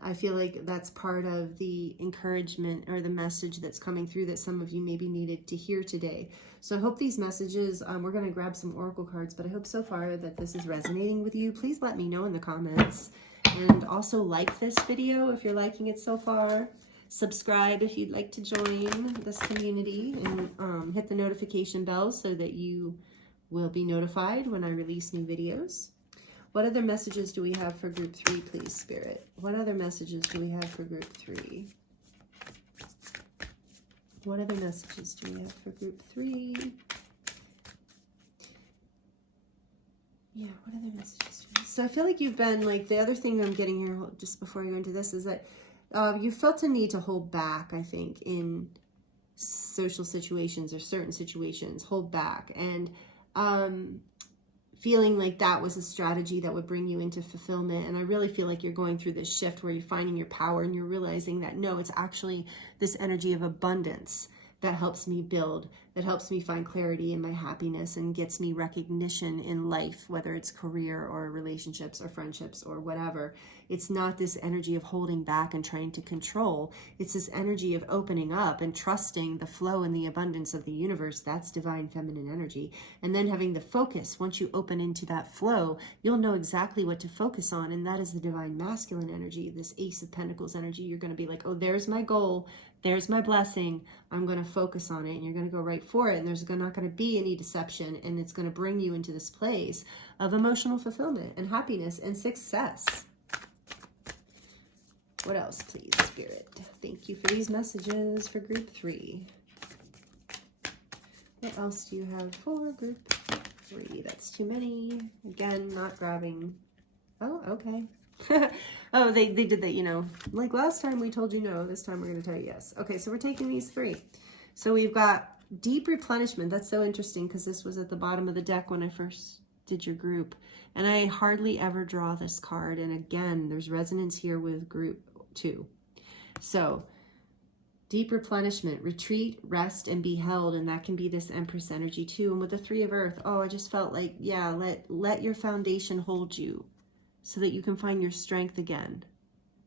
I feel like that's part of the encouragement or the message that's coming through that some of you maybe needed to hear today. So I hope these messages, we're going to grab some oracle cards, but I hope so far that this is resonating with you. Please let me know in the comments. And also like this video if you're liking it so far. Subscribe if you'd like to join this community, and hit the notification bell so that you will be notified when I release new videos. What other messages do we have for group 3, please, Spirit? What other messages do we have for group 3? What other messages do we have for group 3? Yeah, what other messages do we have? So I feel like you've been, like, the other thing I'm getting here just before I go into this is that you felt a need to hold back, I think, in social situations or certain situations, hold back. And feeling like that was a strategy that would bring you into fulfillment. And I really feel like you're going through this shift where you're finding your power and you're realizing that, no, it's actually this energy of abundance that helps me build, that helps me find clarity in my happiness and gets me recognition in life, whether it's career or relationships or friendships or whatever. It's not this energy of holding back and trying to control. It's this energy of opening up and trusting the flow and the abundance of the universe. That's divine feminine energy. And then having the focus. Once you open into that flow, you'll know exactly what to focus on. And that is the divine masculine energy, this Ace of Pentacles energy. You're going to be like, oh, there's my goal. There's my blessing. I'm going to focus on it, and you're going to go right for it. And there's not going to be any deception, and it's going to bring you into this place of emotional fulfillment and happiness and success. What else, please, Spirit? Thank you for these messages for group 3. What else do you have for group 3? That's too many. Again, not grabbing. Oh, okay. Oh, they did that, like last time we told you no, this time we're going to tell you yes. Okay, so we're taking these 3. So we've got deep replenishment. That's so interesting because this was at the bottom of the deck when I first did your group. And I hardly ever draw this card. And again, there's resonance here with group 2. So deep replenishment, retreat, rest, and be held. And that can be this Empress energy too. And with the 3 of Earth, oh, I just felt like, yeah, let your foundation hold you, so that you can find your strength again.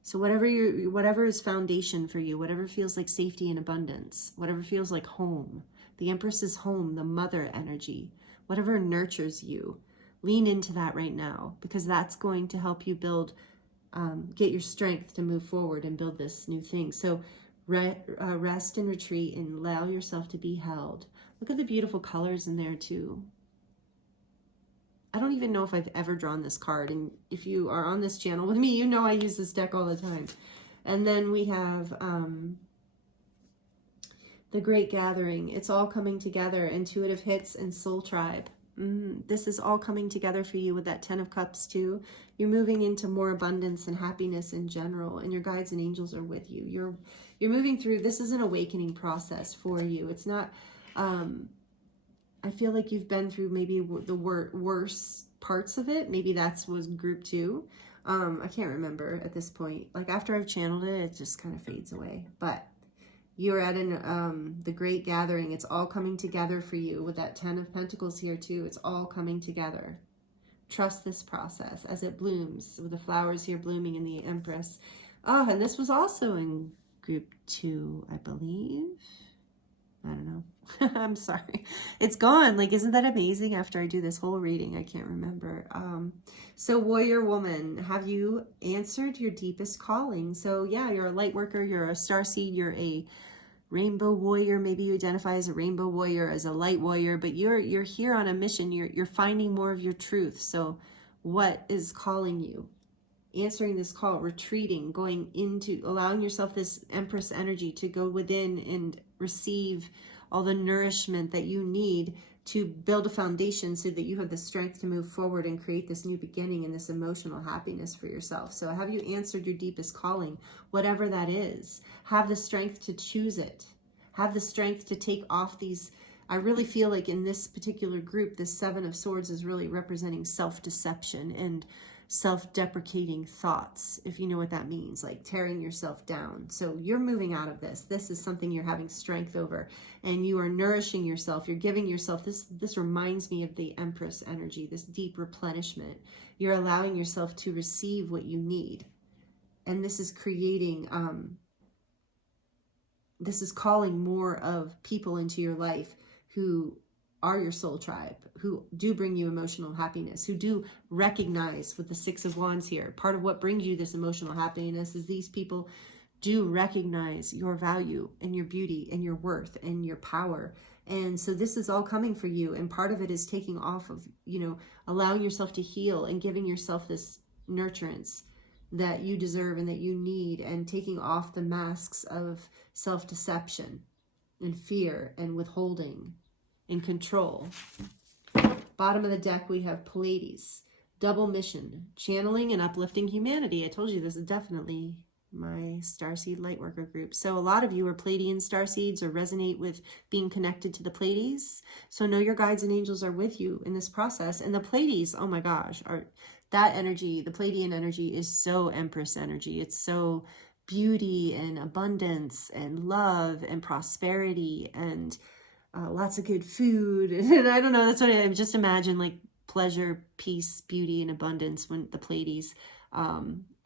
So whatever is foundation for you, whatever feels like safety and abundance, whatever feels like home, The Empress is home, the mother energy, whatever nurtures you. Lean into that right now, because that's going to help you build, get your strength to move forward and build this new thing. So rest and retreat and allow yourself to be held. Look at the beautiful colors in there too. I don't even know if I've ever drawn this card. And if you are on this channel with me, you know I use this deck all the time. And then we have the Great Gathering. It's all coming together. Intuitive hits and Soul Tribe. This is all coming together for you with that 10 of Cups too. You're moving into more abundance and happiness in general, and your guides and angels are with you. You're moving through, this is an awakening process for you. It's not, I feel like you've been through maybe the worst parts of it. Maybe was group 2. I can't remember at this point. Like after I've channeled it, it just kind of fades away. But you're at the Great Gathering. It's all coming together for you with that 10 of Pentacles here too. It's all coming together. Trust this process as it blooms, with the flowers here blooming in the Empress. Oh, and this was also in group 2, I believe. I don't know. I'm sorry. It's gone. Like, isn't that amazing? After I do this whole reading, I can't remember. So Warrior Woman, have you answered your deepest calling? So yeah, you're a light worker, you're a starseed, you're a rainbow warrior. Maybe you identify as a rainbow warrior, as a light warrior, but you're here on a mission. You're finding more of your truth. So what is calling you? Answering this call, retreating, going into, allowing yourself this Empress energy to go within and receive all the nourishment that you need to build a foundation so that you have the strength to move forward and create this new beginning and this emotional happiness for yourself. So have you answered your deepest calling, whatever that is? Have the strength to choose it. Have the strength to take off these. I really feel like in this particular group, this 7 of Swords is really representing self-deception and self-deprecating thoughts, if you know what that means, like tearing yourself down. So you're moving out of this. This is something you're having strength over, and you are nourishing yourself. You're giving yourself this. This reminds me of the Empress energy, this deep replenishment. You're allowing yourself to receive what you need, and this is creating, this is calling more of people into your life who are your soul tribe, who do bring you emotional happiness, who do recognize with the 6 of Wands here. Part of what brings you this emotional happiness is these people do recognize your value and your beauty and your worth and your power. And so this is all coming for you. And part of it is taking off of, you know, allowing yourself to heal and giving yourself this nurturance that you deserve and that you need, and taking off the masks of self-deception and fear and withholding and control. Bottom of the deck, we have Pleiades, double mission, channeling and uplifting humanity. I told you this is definitely my Starseed Lightworker group. So a lot of you are Pleiadian Starseeds or resonate with being connected to the Pleiades. So know your guides and angels are with you in this process. And the Pleiades, oh my gosh, are that energy, the Pleiadian energy is so Empress energy. It's so beauty and abundance and love and prosperity and lots of good food. And I don't know, that's what I just imagine, like pleasure, peace, beauty, and abundance when the Pleiades,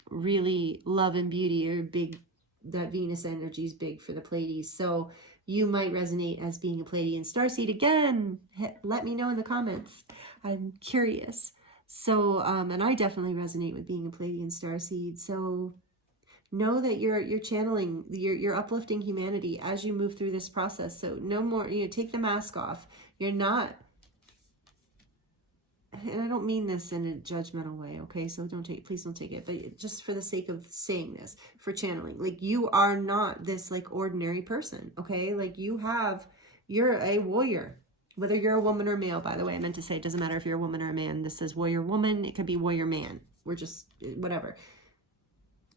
really love and beauty are big. That Venus energy is big for the Pleiades. So you might resonate as being a Pleiadian starseed. Again, let me know in the comments. I'm curious. So, and I definitely resonate with being a Pleiadian starseed. So know that you're channeling, you're uplifting humanity as you move through this process. So no more, you know, take the mask off. You're not, and I don't mean this in a judgmental way, okay? So please don't take it, but just for the sake of saying this, for channeling, like you are not this like ordinary person, okay? Like you're a warrior, whether you're a woman or male, by the way. I meant to say, it doesn't matter if you're a woman or a man. This says warrior woman, it could be warrior man. We're just, whatever.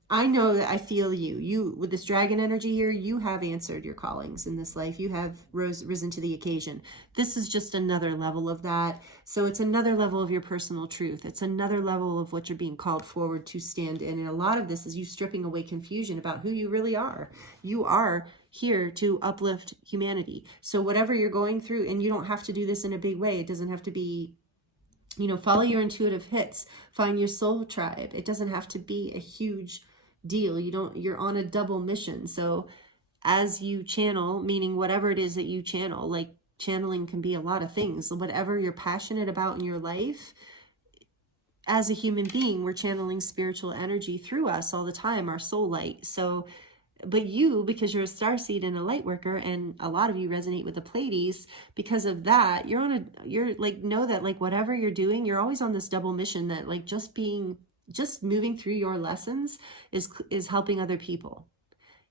I know that I feel you with this dragon energy here, you have answered your callings in this life. You have risen to the occasion. This is just another level of that. So it's another level of your personal truth. It's another level of what you're being called forward to stand in. And a lot of this is you stripping away confusion about who you really are. You are here to uplift humanity. So whatever you're going through, and you don't have to do this in a big way. It doesn't have to be, you know, follow your intuitive hits, find your soul tribe. It doesn't have to be a huge deal. You're on a double mission. So as you channel, meaning whatever it is that you channel, like channeling can be a lot of things. Whatever you're passionate about in your life, as a human being, we're channeling spiritual energy through us all the time, our soul light. So, but you, because you're a starseed and a light worker, and a lot of you resonate with the Pleiades, because of that, you're like, know that like whatever you're doing, you're always on this double mission that like just moving through your lessons is helping other people.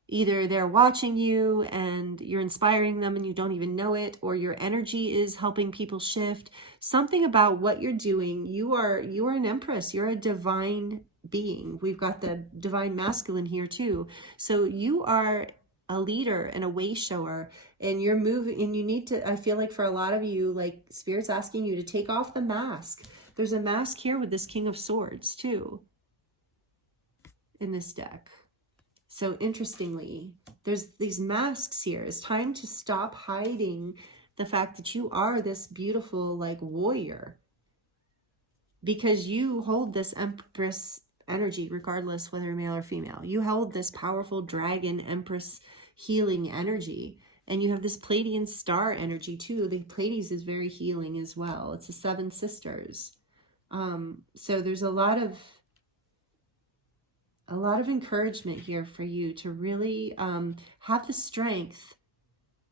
Either they're watching you and you're inspiring them and you don't even know it, or your energy is helping people shift. Something about what you're doing, you are an empress, you're a divine being. We've got the divine masculine here too. So you are a leader and a way shower, and you're moving, and you need to, I feel like for a lot of you, like Spirit's asking you to take off the mask. There's a mask here with this King of Swords too in this deck. So interestingly, there's these masks here. It's time to stop hiding the fact that you are this beautiful like warrior, because you hold this Empress energy, regardless whether you're male or female. You hold this powerful dragon Empress healing energy, and you have this Pleiadian star energy too. The Pleiades is very healing as well. It's the 7 sisters. So there's a lot of encouragement here for you to really have the strength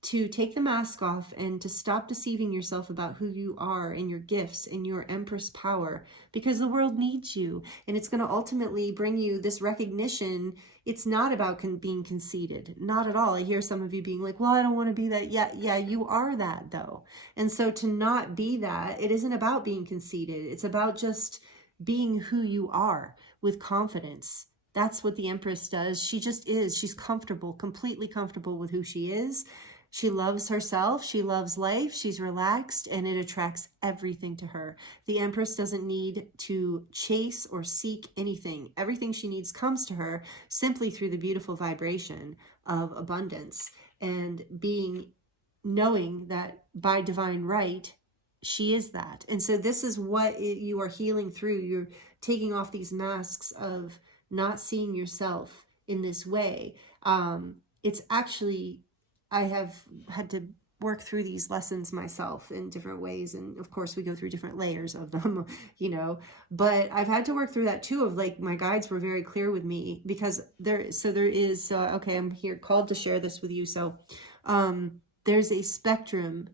to take the mask off and to stop deceiving yourself about who you are and your gifts and your Empress power, because the world needs you, and it's going to ultimately bring you this recognition. It's not about being conceited, not at all. I hear some of you being like, well, I don't want to be that. Yeah, you are that though. And so to not be that, it isn't about being conceited. It's about just being who you are with confidence. That's what the Empress does. She just is. She's comfortable, completely comfortable with who she is. She loves herself. She loves life. She's relaxed, and it attracts everything to her. The Empress doesn't need to chase or seek anything. Everything she needs comes to her simply through the beautiful vibration of abundance and knowing that by divine right, she is that. And so this is what you are healing through. You're taking off these masks of not seeing yourself in this way. It's actually, I have had to work through these lessons myself in different ways. And of course we go through different layers of them, you know, but I've had to work through that too, of like, my guides were very clear with me, because okay, I'm here called to share this with you. So, there's a spectrum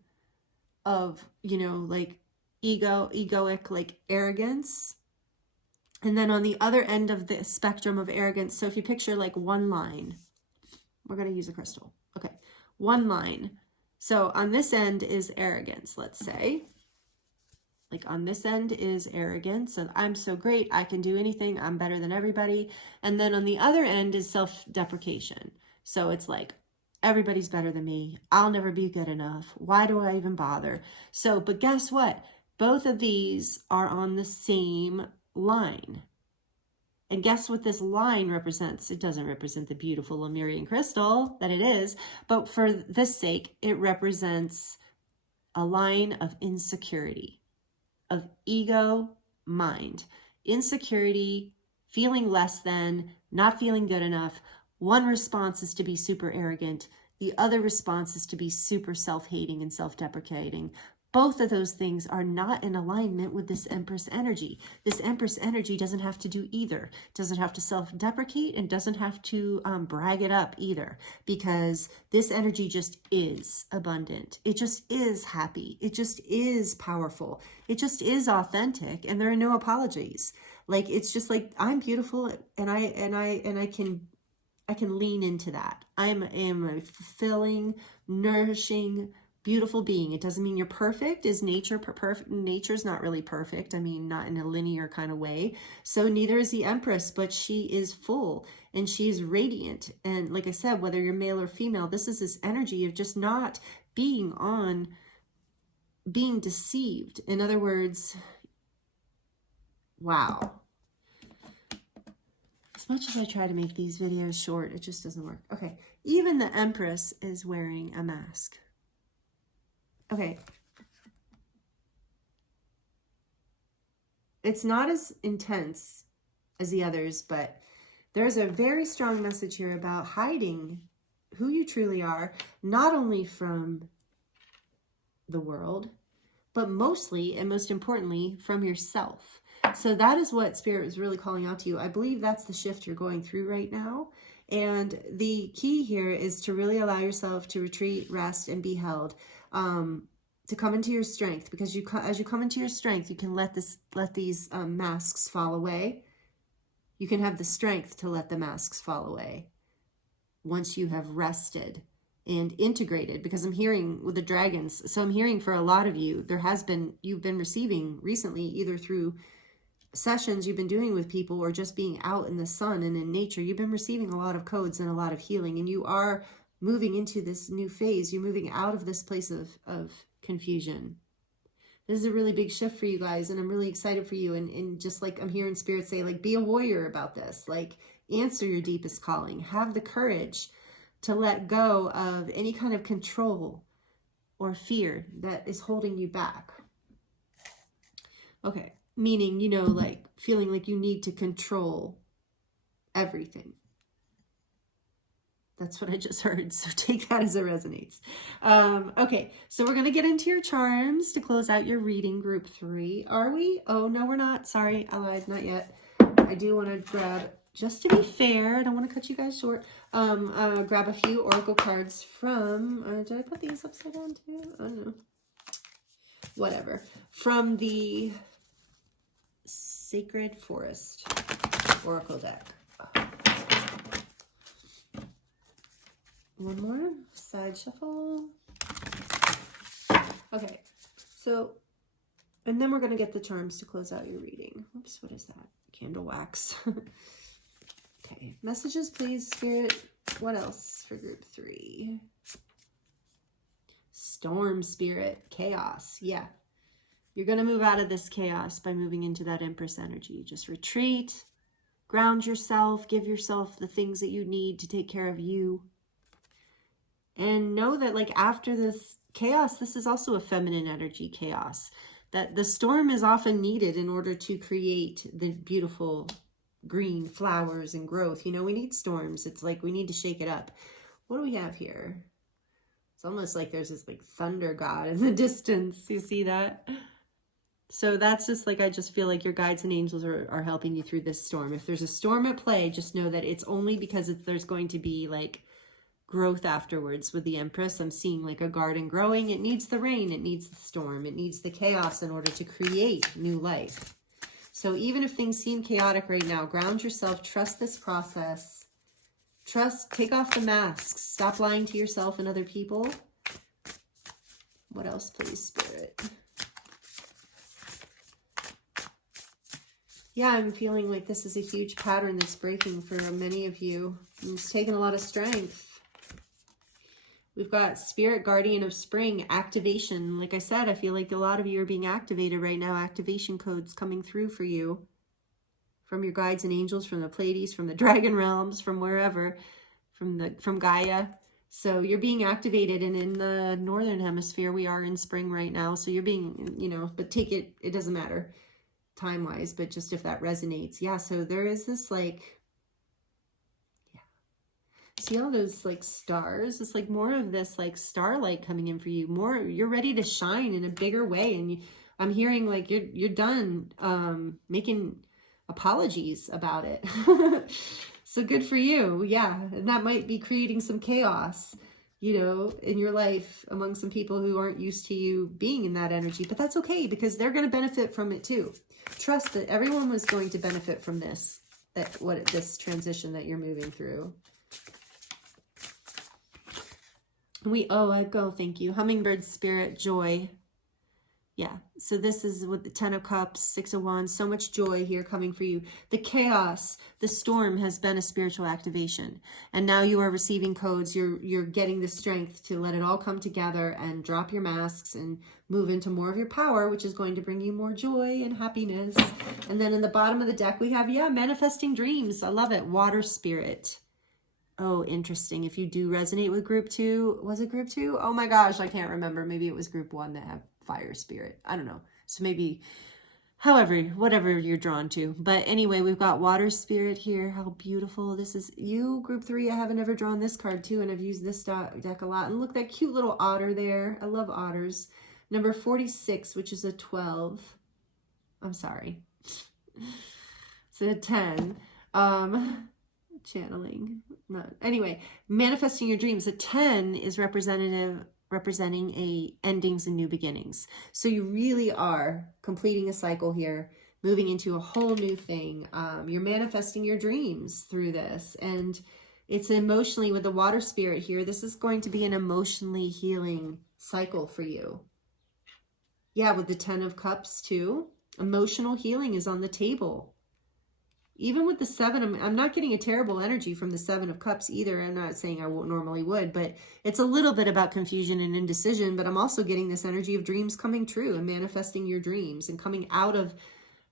of, you know, like egoic, like arrogance. And then on the other end of the spectrum of arrogance, so if you picture like one line, we're going to use a crystal. Okay, one line. So on this end is arrogance, let's say. Like on this end is arrogance. So I'm so great, I can do anything, I'm better than everybody. And then on the other end is self-deprecation. So it's like, everybody's better than me. I'll never be good enough. Why do I even bother? So, but guess what? Both of these are on the same line. And guess what this line represents? It doesn't represent the beautiful Lemurian crystal that it is, but for this sake, it represents a line of insecurity, of ego, mind, insecurity, feeling less than, not feeling good enough. One response is to be super arrogant. The other response is to be super self-hating and self-deprecating. Both of those things are not in alignment with this Empress energy. This Empress energy doesn't have to do either. Doesn't have to self-deprecate, and doesn't have to brag it up either, because this energy just is abundant. It just is happy. It just is powerful. It just is authentic, and there are no apologies. Like, it's just like, I'm beautiful, and I can lean into that. I am a fulfilling, nourishing, beautiful being. It doesn't mean you're perfect. Is nature perfect? Nature's not really perfect. I mean, not in a linear kind of way. So neither is the Empress, but she is full and she's radiant. And like I said, whether you're male or female, this is this energy of just not being deceived. In other words, wow. As much as I try to make these videos short, it just doesn't work. Okay, even the Empress is wearing a mask. Okay. It's not as intense as the others, but there's a very strong message here about hiding who you truly are, not only from the world, but mostly and most importantly from yourself. So that is what Spirit is really calling out to you. I believe that's the shift you're going through right now. And the key here is to really allow yourself to retreat, rest, and be held, to come into your strength, because as you come into your strength, you can let these masks fall away. You can have the strength to let the masks fall away once you have rested and integrated, because I'm hearing with the dragons. So I'm hearing for a lot of you, you've been receiving recently, either through sessions you've been doing with people or just being out in the sun and in nature, you've been receiving a lot of codes and a lot of healing, and you are moving into this new phase. You're moving out of this place of confusion. This is a really big shift for you guys, and I'm really excited for you. And just like I'm hearing Spirit say, like, be a warrior about this. Like, answer your deepest calling. Have the courage to let go of any kind of control or fear that is holding you back. Okay. Meaning, you know, like feeling like you need to control everything. That's what I just heard. So take that as it resonates. Okay, so we're going to get into your charms to close out your reading, group 3. Are we? Oh, no, we're not. Sorry, I lied. Not yet. I do want to grab, just to be fair, I don't want to cut you guys short, grab a few oracle cards from, did I put these upside down too? Oh, no. Whatever. From the Sacred Forest Oracle deck. One more side shuffle. Okay, so, and then we're going to get the charms to close out your reading. Oops, what is that? Candle wax. Okay, messages, please, Spirit. What else for group 3? Storm, Spirit. Chaos. Yeah. You're going to move out of this chaos by moving into that Empress energy. Just retreat, ground yourself, give yourself the things that you need to take care of you. And know that, like, after this chaos, this is also a feminine energy chaos. That the storm is often needed in order to create the beautiful green flowers and growth. You know, we need storms. It's like we need to shake it up. What do we have here? It's almost like there's this, like, thunder god in the distance. You see that? So that's just like, I just feel like your guides and angels are helping you through this storm. If there's a storm at play, just know that it's only because there's going to be like growth afterwards. With the Empress, I'm seeing like a garden growing. It needs the rain, it needs the storm, it needs the chaos in order to create new life. So even if things seem chaotic right now, ground yourself, trust this process. Trust, take off the masks, stop lying to yourself and other people. What else, please, Spirit? Yeah, I'm feeling like this is a huge pattern that's breaking for many of you. It's taken a lot of strength. We've got Spirit Guardian of Spring, activation. Like I said, I feel like a lot of you are being activated right now. Activation codes coming through for you. From your guides and angels, from the Pleiades, from the Dragon Realms, from wherever. From Gaia. So you're being activated, and in the Northern Hemisphere, we are in spring right now. So you're being, you know, but take it, it doesn't matter time-wise, but just if that resonates. Yeah, so there is this like, yeah. See all those like stars? It's like more of this like starlight coming in for you. More, you're ready to shine in a bigger way. And I'm hearing like you're done making apologies about it. So good for you. Yeah, and that might be creating some chaos, you know, in your life among some people who aren't used to you being in that energy. But that's okay, because they're going to benefit from it too. Trust that everyone was going to benefit from this, this transition that you're moving through. I go, thank you. Hummingbird Spirit, joy. Yeah, so this is with the 10 of Cups, 6 of Wands, so much joy here coming for you. The chaos, the storm has been a spiritual activation. And now you are receiving codes. You're getting the strength to let it all come together and drop your masks and move into more of your power, which is going to bring you more joy and happiness. And then in the bottom of the deck, we have, manifesting dreams. I love it. Water Spirit. Oh, interesting. If you do resonate with group 2, was it group 2? Oh my gosh, I can't remember. Maybe it was group 1 that have fire spirit. I don't know. So maybe, whatever you're drawn to. But anyway, we've got water spirit here. How beautiful. This is you, group 3. I haven't ever drawn this card too, and I've used this deck a lot. And look, that cute little otter there. I love otters. Number 46, which is a 12. I'm sorry. It's a 10. Channeling. No. Anyway, manifesting your dreams. A 10 is representing a endings and new beginnings. So you really are completing a cycle here, moving into a whole new thing. You're manifesting your dreams through this. And it's emotionally, with the water spirit here, this is going to be an emotionally healing cycle for you. Yeah, with the 10 of Cups too. Emotional healing is on the table. Even with the 7, I'm not getting a terrible energy from the 7 of Cups either. I'm not saying I normally would, but it's a little bit about confusion and indecision. But I'm also getting this energy of dreams coming true and manifesting your dreams and coming out of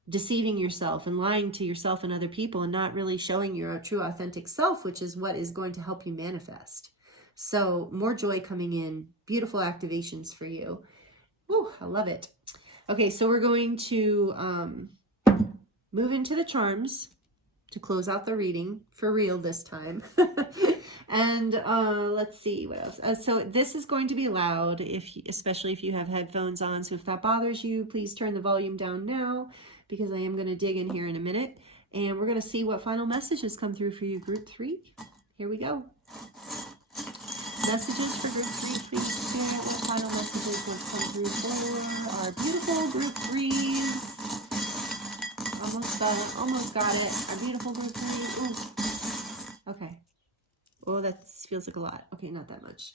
deceiving yourself and lying to yourself and other people and not really showing your true authentic self, which is what is going to help you manifest. So more joy coming in, beautiful activations for you. Ooh, I love it. Okay, so we're going to move into the charms to close out the reading for real this time. And let's see what else. So this is going to be loud, especially if you have headphones on. So if that bothers you, please turn the volume down now, because I am going to dig in here in a minute. And we're going to see what final messages come through for you, Group 3. Here we go. Messages for Group 3, please. Spirit, what final messages will come through for our beautiful Group 3s? Almost got it. Our beautiful Group 3. Ooh. Okay. Oh, that feels like a lot. Okay, not that much.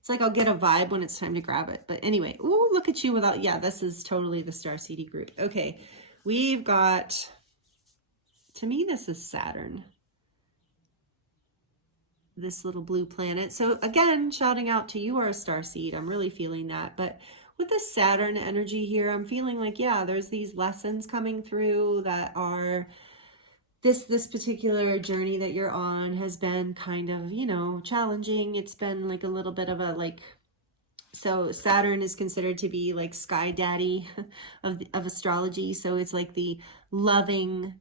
It's like I'll get a vibe when it's time to grab it. But anyway, ooh, look at you without, yeah, this is totally the Star CD group. Okay, we've got, to me, this is Saturn. This little blue planet. So again, shouting out to you are a star seed. I'm really feeling that. But with the Saturn energy here, I'm feeling like, yeah, there's these lessons coming through that are this particular journey that you're on has been kind of, you know, challenging. It's been like a little bit of a so Saturn is considered to be like sky daddy of astrology. So it's like the loving,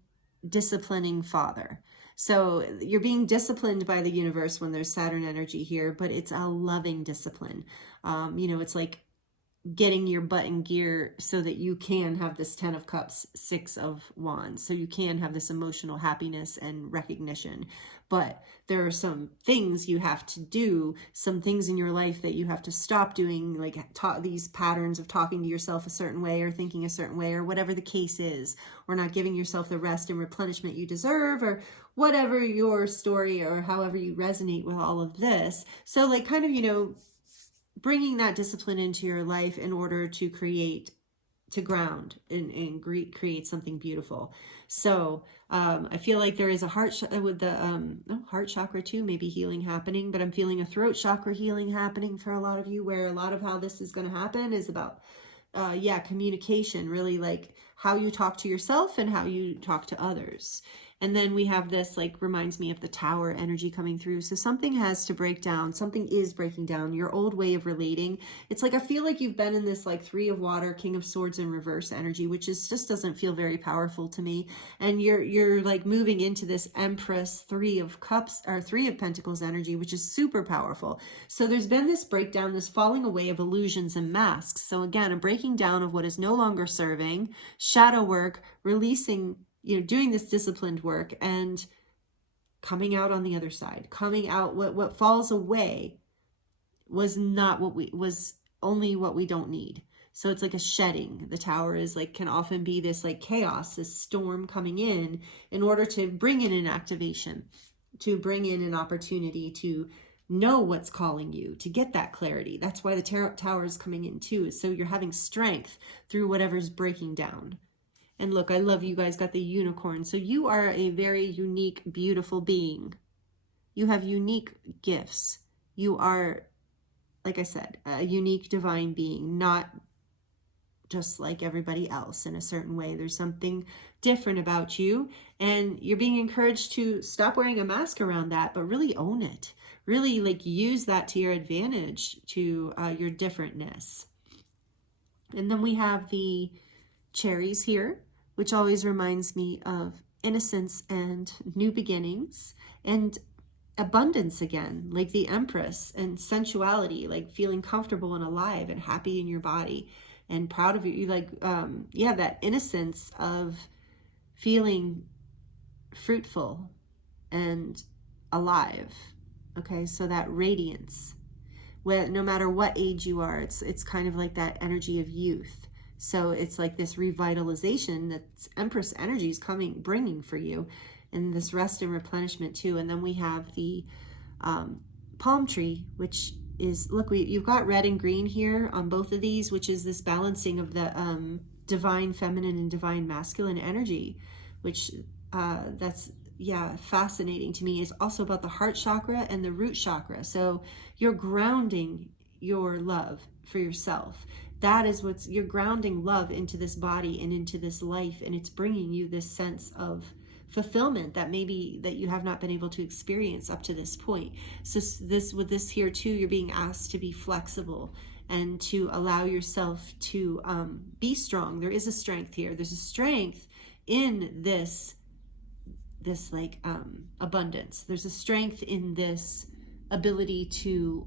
disciplining father. So you're being disciplined by the universe when there's Saturn energy here, but it's a loving discipline. You know, it's like getting your butt in gear so that you can have this 10 of Cups, 6 of Wands. So you can have this emotional happiness and recognition. But there are some things you have to do, some things in your life that you have to stop doing, like these patterns of talking to yourself a certain way or thinking a certain way or whatever the case is, or not giving yourself the rest and replenishment you deserve, or whatever your story or however you resonate with all of this. So like kind of, you know, bringing that discipline into your life in order to ground and create something beautiful. So I feel like there is a heart with the heart chakra too, maybe healing happening, but I'm feeling a throat chakra healing happening for a lot of you, where a lot of how this is going to happen is about communication, really like how you talk to yourself and how you talk to others. And then we have this, like, reminds me of the Tower energy coming through. So something has to break down. Something is breaking down. Your old way of relating. It's like, I feel like you've been in this, like, 3 of Water, King of Swords in reverse energy, which is just doesn't feel very powerful to me. And you're like moving into this Empress 3 of Cups, or 3 of Pentacles energy, which is super powerful. So there's been this breakdown, this falling away of illusions and masks. So again, a breaking down of what is no longer serving, shadow work, releasing, you know, doing this disciplined work and coming out on the other side, coming out. What falls away was not was only what we don't need. So it's like a shedding. The Tower is like, can often be this like chaos, this storm coming in order to bring in an activation, to bring in an opportunity to know what's calling you, to get that clarity. That's why the Tower is coming in too, is so you're having strength through whatever's breaking down. And look, I love you guys got the unicorn. So you are a very unique, beautiful being. You have unique gifts. You are, like I said, a unique divine being, not just like everybody else in a certain way. There's something different about you, and you're being encouraged to stop wearing a mask around that, but really own it. Really like use that to your advantage, to your differentness. And then we have the cherries here, which always reminds me of innocence and new beginnings. And abundance again, like the Empress, and sensuality, like feeling comfortable and alive and happy in your body and proud of you. Like, yeah, that innocence of feeling fruitful and alive. Okay, so that radiance, where no matter what age you are, it's kind of like that energy of youth. So it's like this revitalization that Empress energy is bringing for you, and this rest and replenishment too. And then we have the palm tree, which is, look, you've got red and green here on both of these, which is this balancing of the divine feminine and divine masculine energy, which that's, yeah, fascinating to me. Is also about the heart chakra and the root chakra. So you're grounding your love for yourself. That is you're grounding love into this body and into this life, and it's bringing you this sense of fulfillment that maybe that you have not been able to experience up to this point. So with this here too, you're being asked to be flexible and to allow yourself to be strong. There is a strength here. There's a strength in this like abundance. There's a strength in this ability to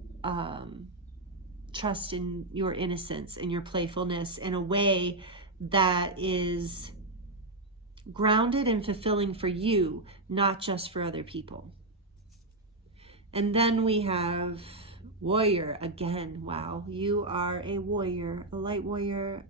trust in your innocence and your playfulness in a way that is grounded and fulfilling for you, not just for other people. And then we have warrior again. Wow, you are a warrior, a light warrior,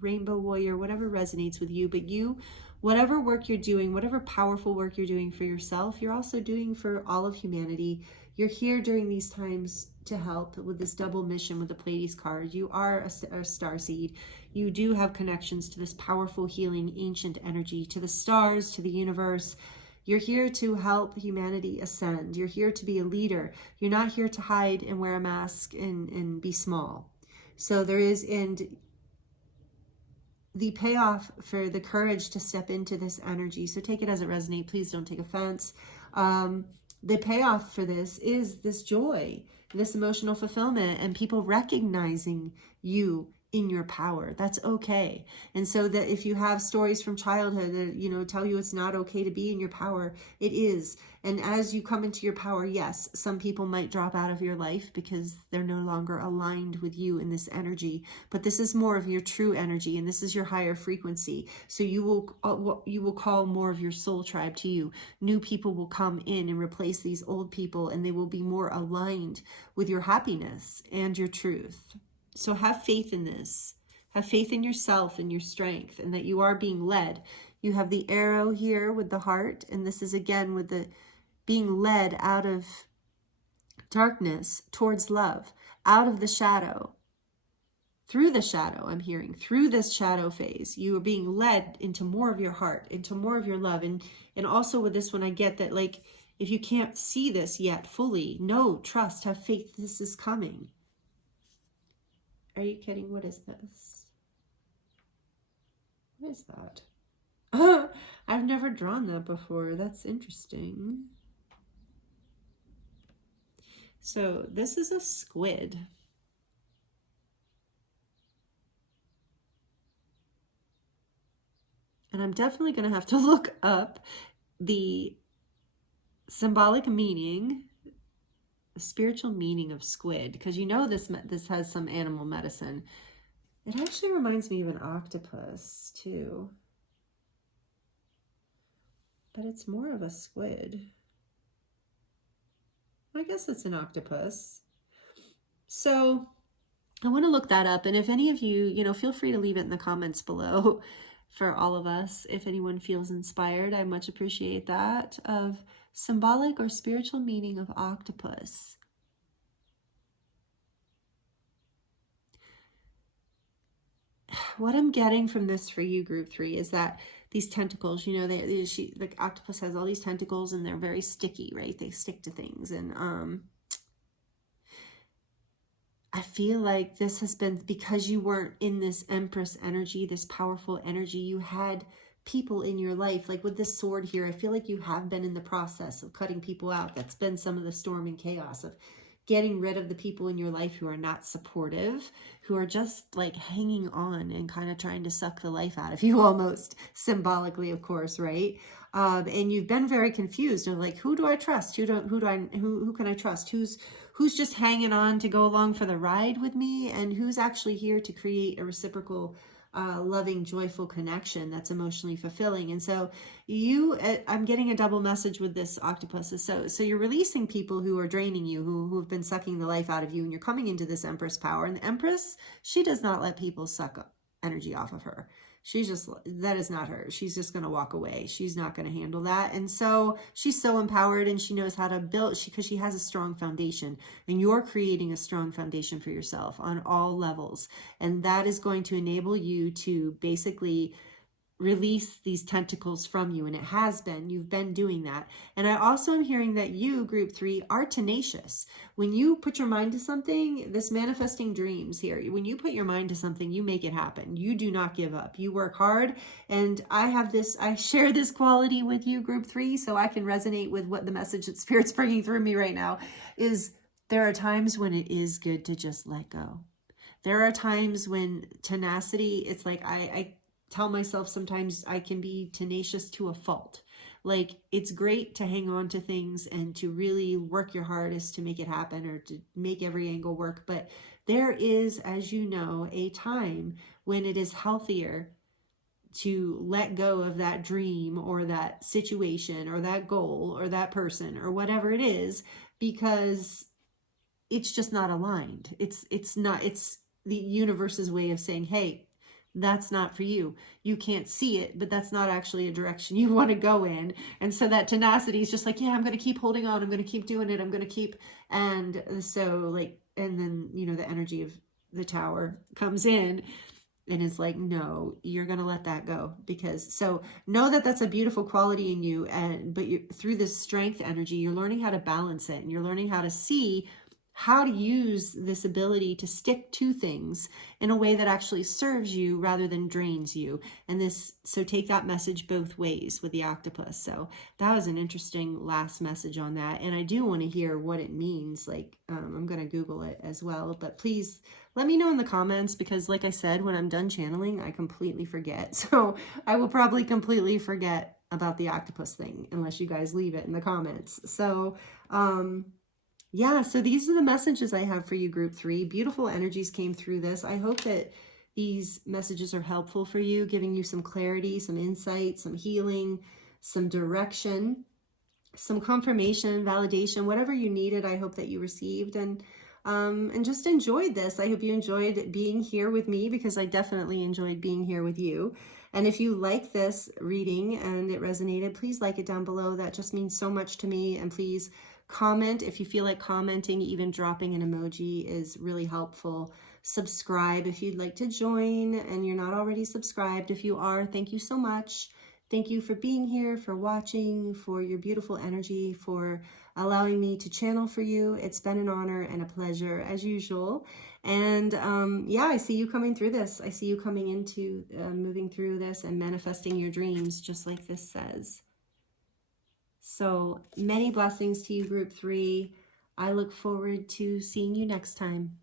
rainbow warrior, whatever resonates with you. But you, whatever work you're doing, whatever powerful work you're doing for yourself, you're also doing for all of humanity. You're here during these times to help with this double mission with the Pleiades card. You are a starseed. You do have connections to this powerful, healing, ancient energy, to the stars, to the universe. You're here to help humanity ascend. You're here to be a leader. You're not here to hide and wear a mask and be small. So there is, and the payoff for the courage to step into this energy. So take it as it resonates. Please don't take offense. The payoff for this is this joy, this emotional fulfillment, and people recognizing you in your power. That's okay. And so that if you have stories from childhood that, tell you it's not okay to be in your power, it is. And as you come into your power, yes, some people might drop out of your life because they're no longer aligned with you in this energy. But this is more of your true energy, and this is your higher frequency. So you will call more of your soul tribe to you. New people will come in and replace these old people, and they will be more aligned with your happiness and your truth. So have faith in this. Have faith in yourself and your strength, and that you are being led. You have the arrow here with the heart, and this is again with the being led out of darkness towards love, out of the shadow, through the shadow. I'm hearing through this shadow phase, you are being led into more of your heart, into more of your love. And also with this one, I get that, like, if you can't see this yet fully, know, trust, have faith, this is coming. Are you kidding? What is this? What is that? I've never drawn that before. That's interesting. So this is a squid. And I'm definitely going to have to look up the symbolic meaning, the spiritual meaning of squid, because this has some animal medicine. It actually reminds me of an octopus too, but it's more of a squid. I guess it's an octopus. So I want to look that up, and if any of you, feel free to leave it in the comments below for all of us. If anyone feels inspired, I much appreciate that, of symbolic or spiritual meaning of octopus. What I'm getting from this for you, group 3, is that these tentacles, the octopus has all these tentacles, and they're very sticky, right? They stick to things. And I feel like this has been because you weren't in this Empress energy, this powerful energy. You had people in your life, like with this sword here. I feel like you have been in the process of cutting people out. That's been some of the storm and chaos of getting rid of the people in your life who are not supportive, who are just like hanging on and kind of trying to suck the life out of you, almost symbolically, of course, right? And you've been very confused. You're like, who do I trust? Who can I trust? Who's just hanging on to go along for the ride with me, and who's actually here to create a reciprocal, loving, joyful connection that's emotionally fulfilling. And so I'm getting a double message with this octopus. So you're releasing people who are draining you, who have been sucking the life out of you, and you're coming into this Empress power. And the Empress, she does not let people suck up energy off of her. That is not her. She's just going to walk away. She's not going to handle that. And so she's so empowered, and she knows how to build, because she has a strong foundation, and you're creating a strong foundation for yourself on all levels. And that is going to enable you to basically release these tentacles from you. And it has been, you've been doing that. And I also am hearing that you, group 3, are tenacious. When you put your mind to something, this manifesting dreams here, when you put your mind to something, you make it happen. You do not give up. You work hard. And I share this quality with you, group 3, so I can resonate with what the message that Spirit's bringing through me right now is. There are times when it is good to just let go. There are times when tenacity, it's like I tell myself sometimes I can be tenacious to a fault. Like, it's great to hang on to things and to really work your hardest to make it happen, or to make every angle work. But there is, as you know, a time when it is healthier to let go of that dream or that situation or that goal or that person or whatever it is, because it's just not aligned. It's the universe's way of saying, hey, that's not for you. You can't see it, but that's not actually a direction you want to go in. And so that tenacity is just like, yeah, I'm going to keep holding on. I'm going to keep doing it. I'm going to keep. And so and then, the energy of the Tower comes in and is like, no, you're going to let that go, so know that that's a beautiful quality in you. But through this strength energy, you're learning how to balance it, and you're learning how to see how to use this ability to stick to things in a way that actually serves you rather than drains you. So take that message both ways with the octopus. So that was an interesting last message on that. And I do want to hear what it means. I'm going to Google it as well, but please let me know in the comments, because like I said, when I'm done channeling, I completely forget. So I will probably completely forget about the octopus thing unless you guys leave it in the comments. So, yeah, so these are the messages I have for you, group 3. Beautiful energies came through this. I hope that these messages are helpful for you, giving you some clarity, some insight, some healing, some direction, some confirmation, validation, whatever you needed. I hope that you received and just enjoyed this. I hope you enjoyed being here with me, because I definitely enjoyed being here with you. And if you like this reading and it resonated, please like it down below. That just means so much to me. And please comment if you feel like commenting. Even dropping an emoji is really helpful. Subscribe if you'd like to join and you're not already subscribed. If you are, thank you so much. Thank you for being here, for watching, for your beautiful energy, for allowing me to channel for you. It's been an honor and a pleasure as usual. And yeah, I see you coming through this. I see you coming into moving through this and manifesting your dreams, just like this says. So many blessings to you, group 3. I look forward to seeing you next time.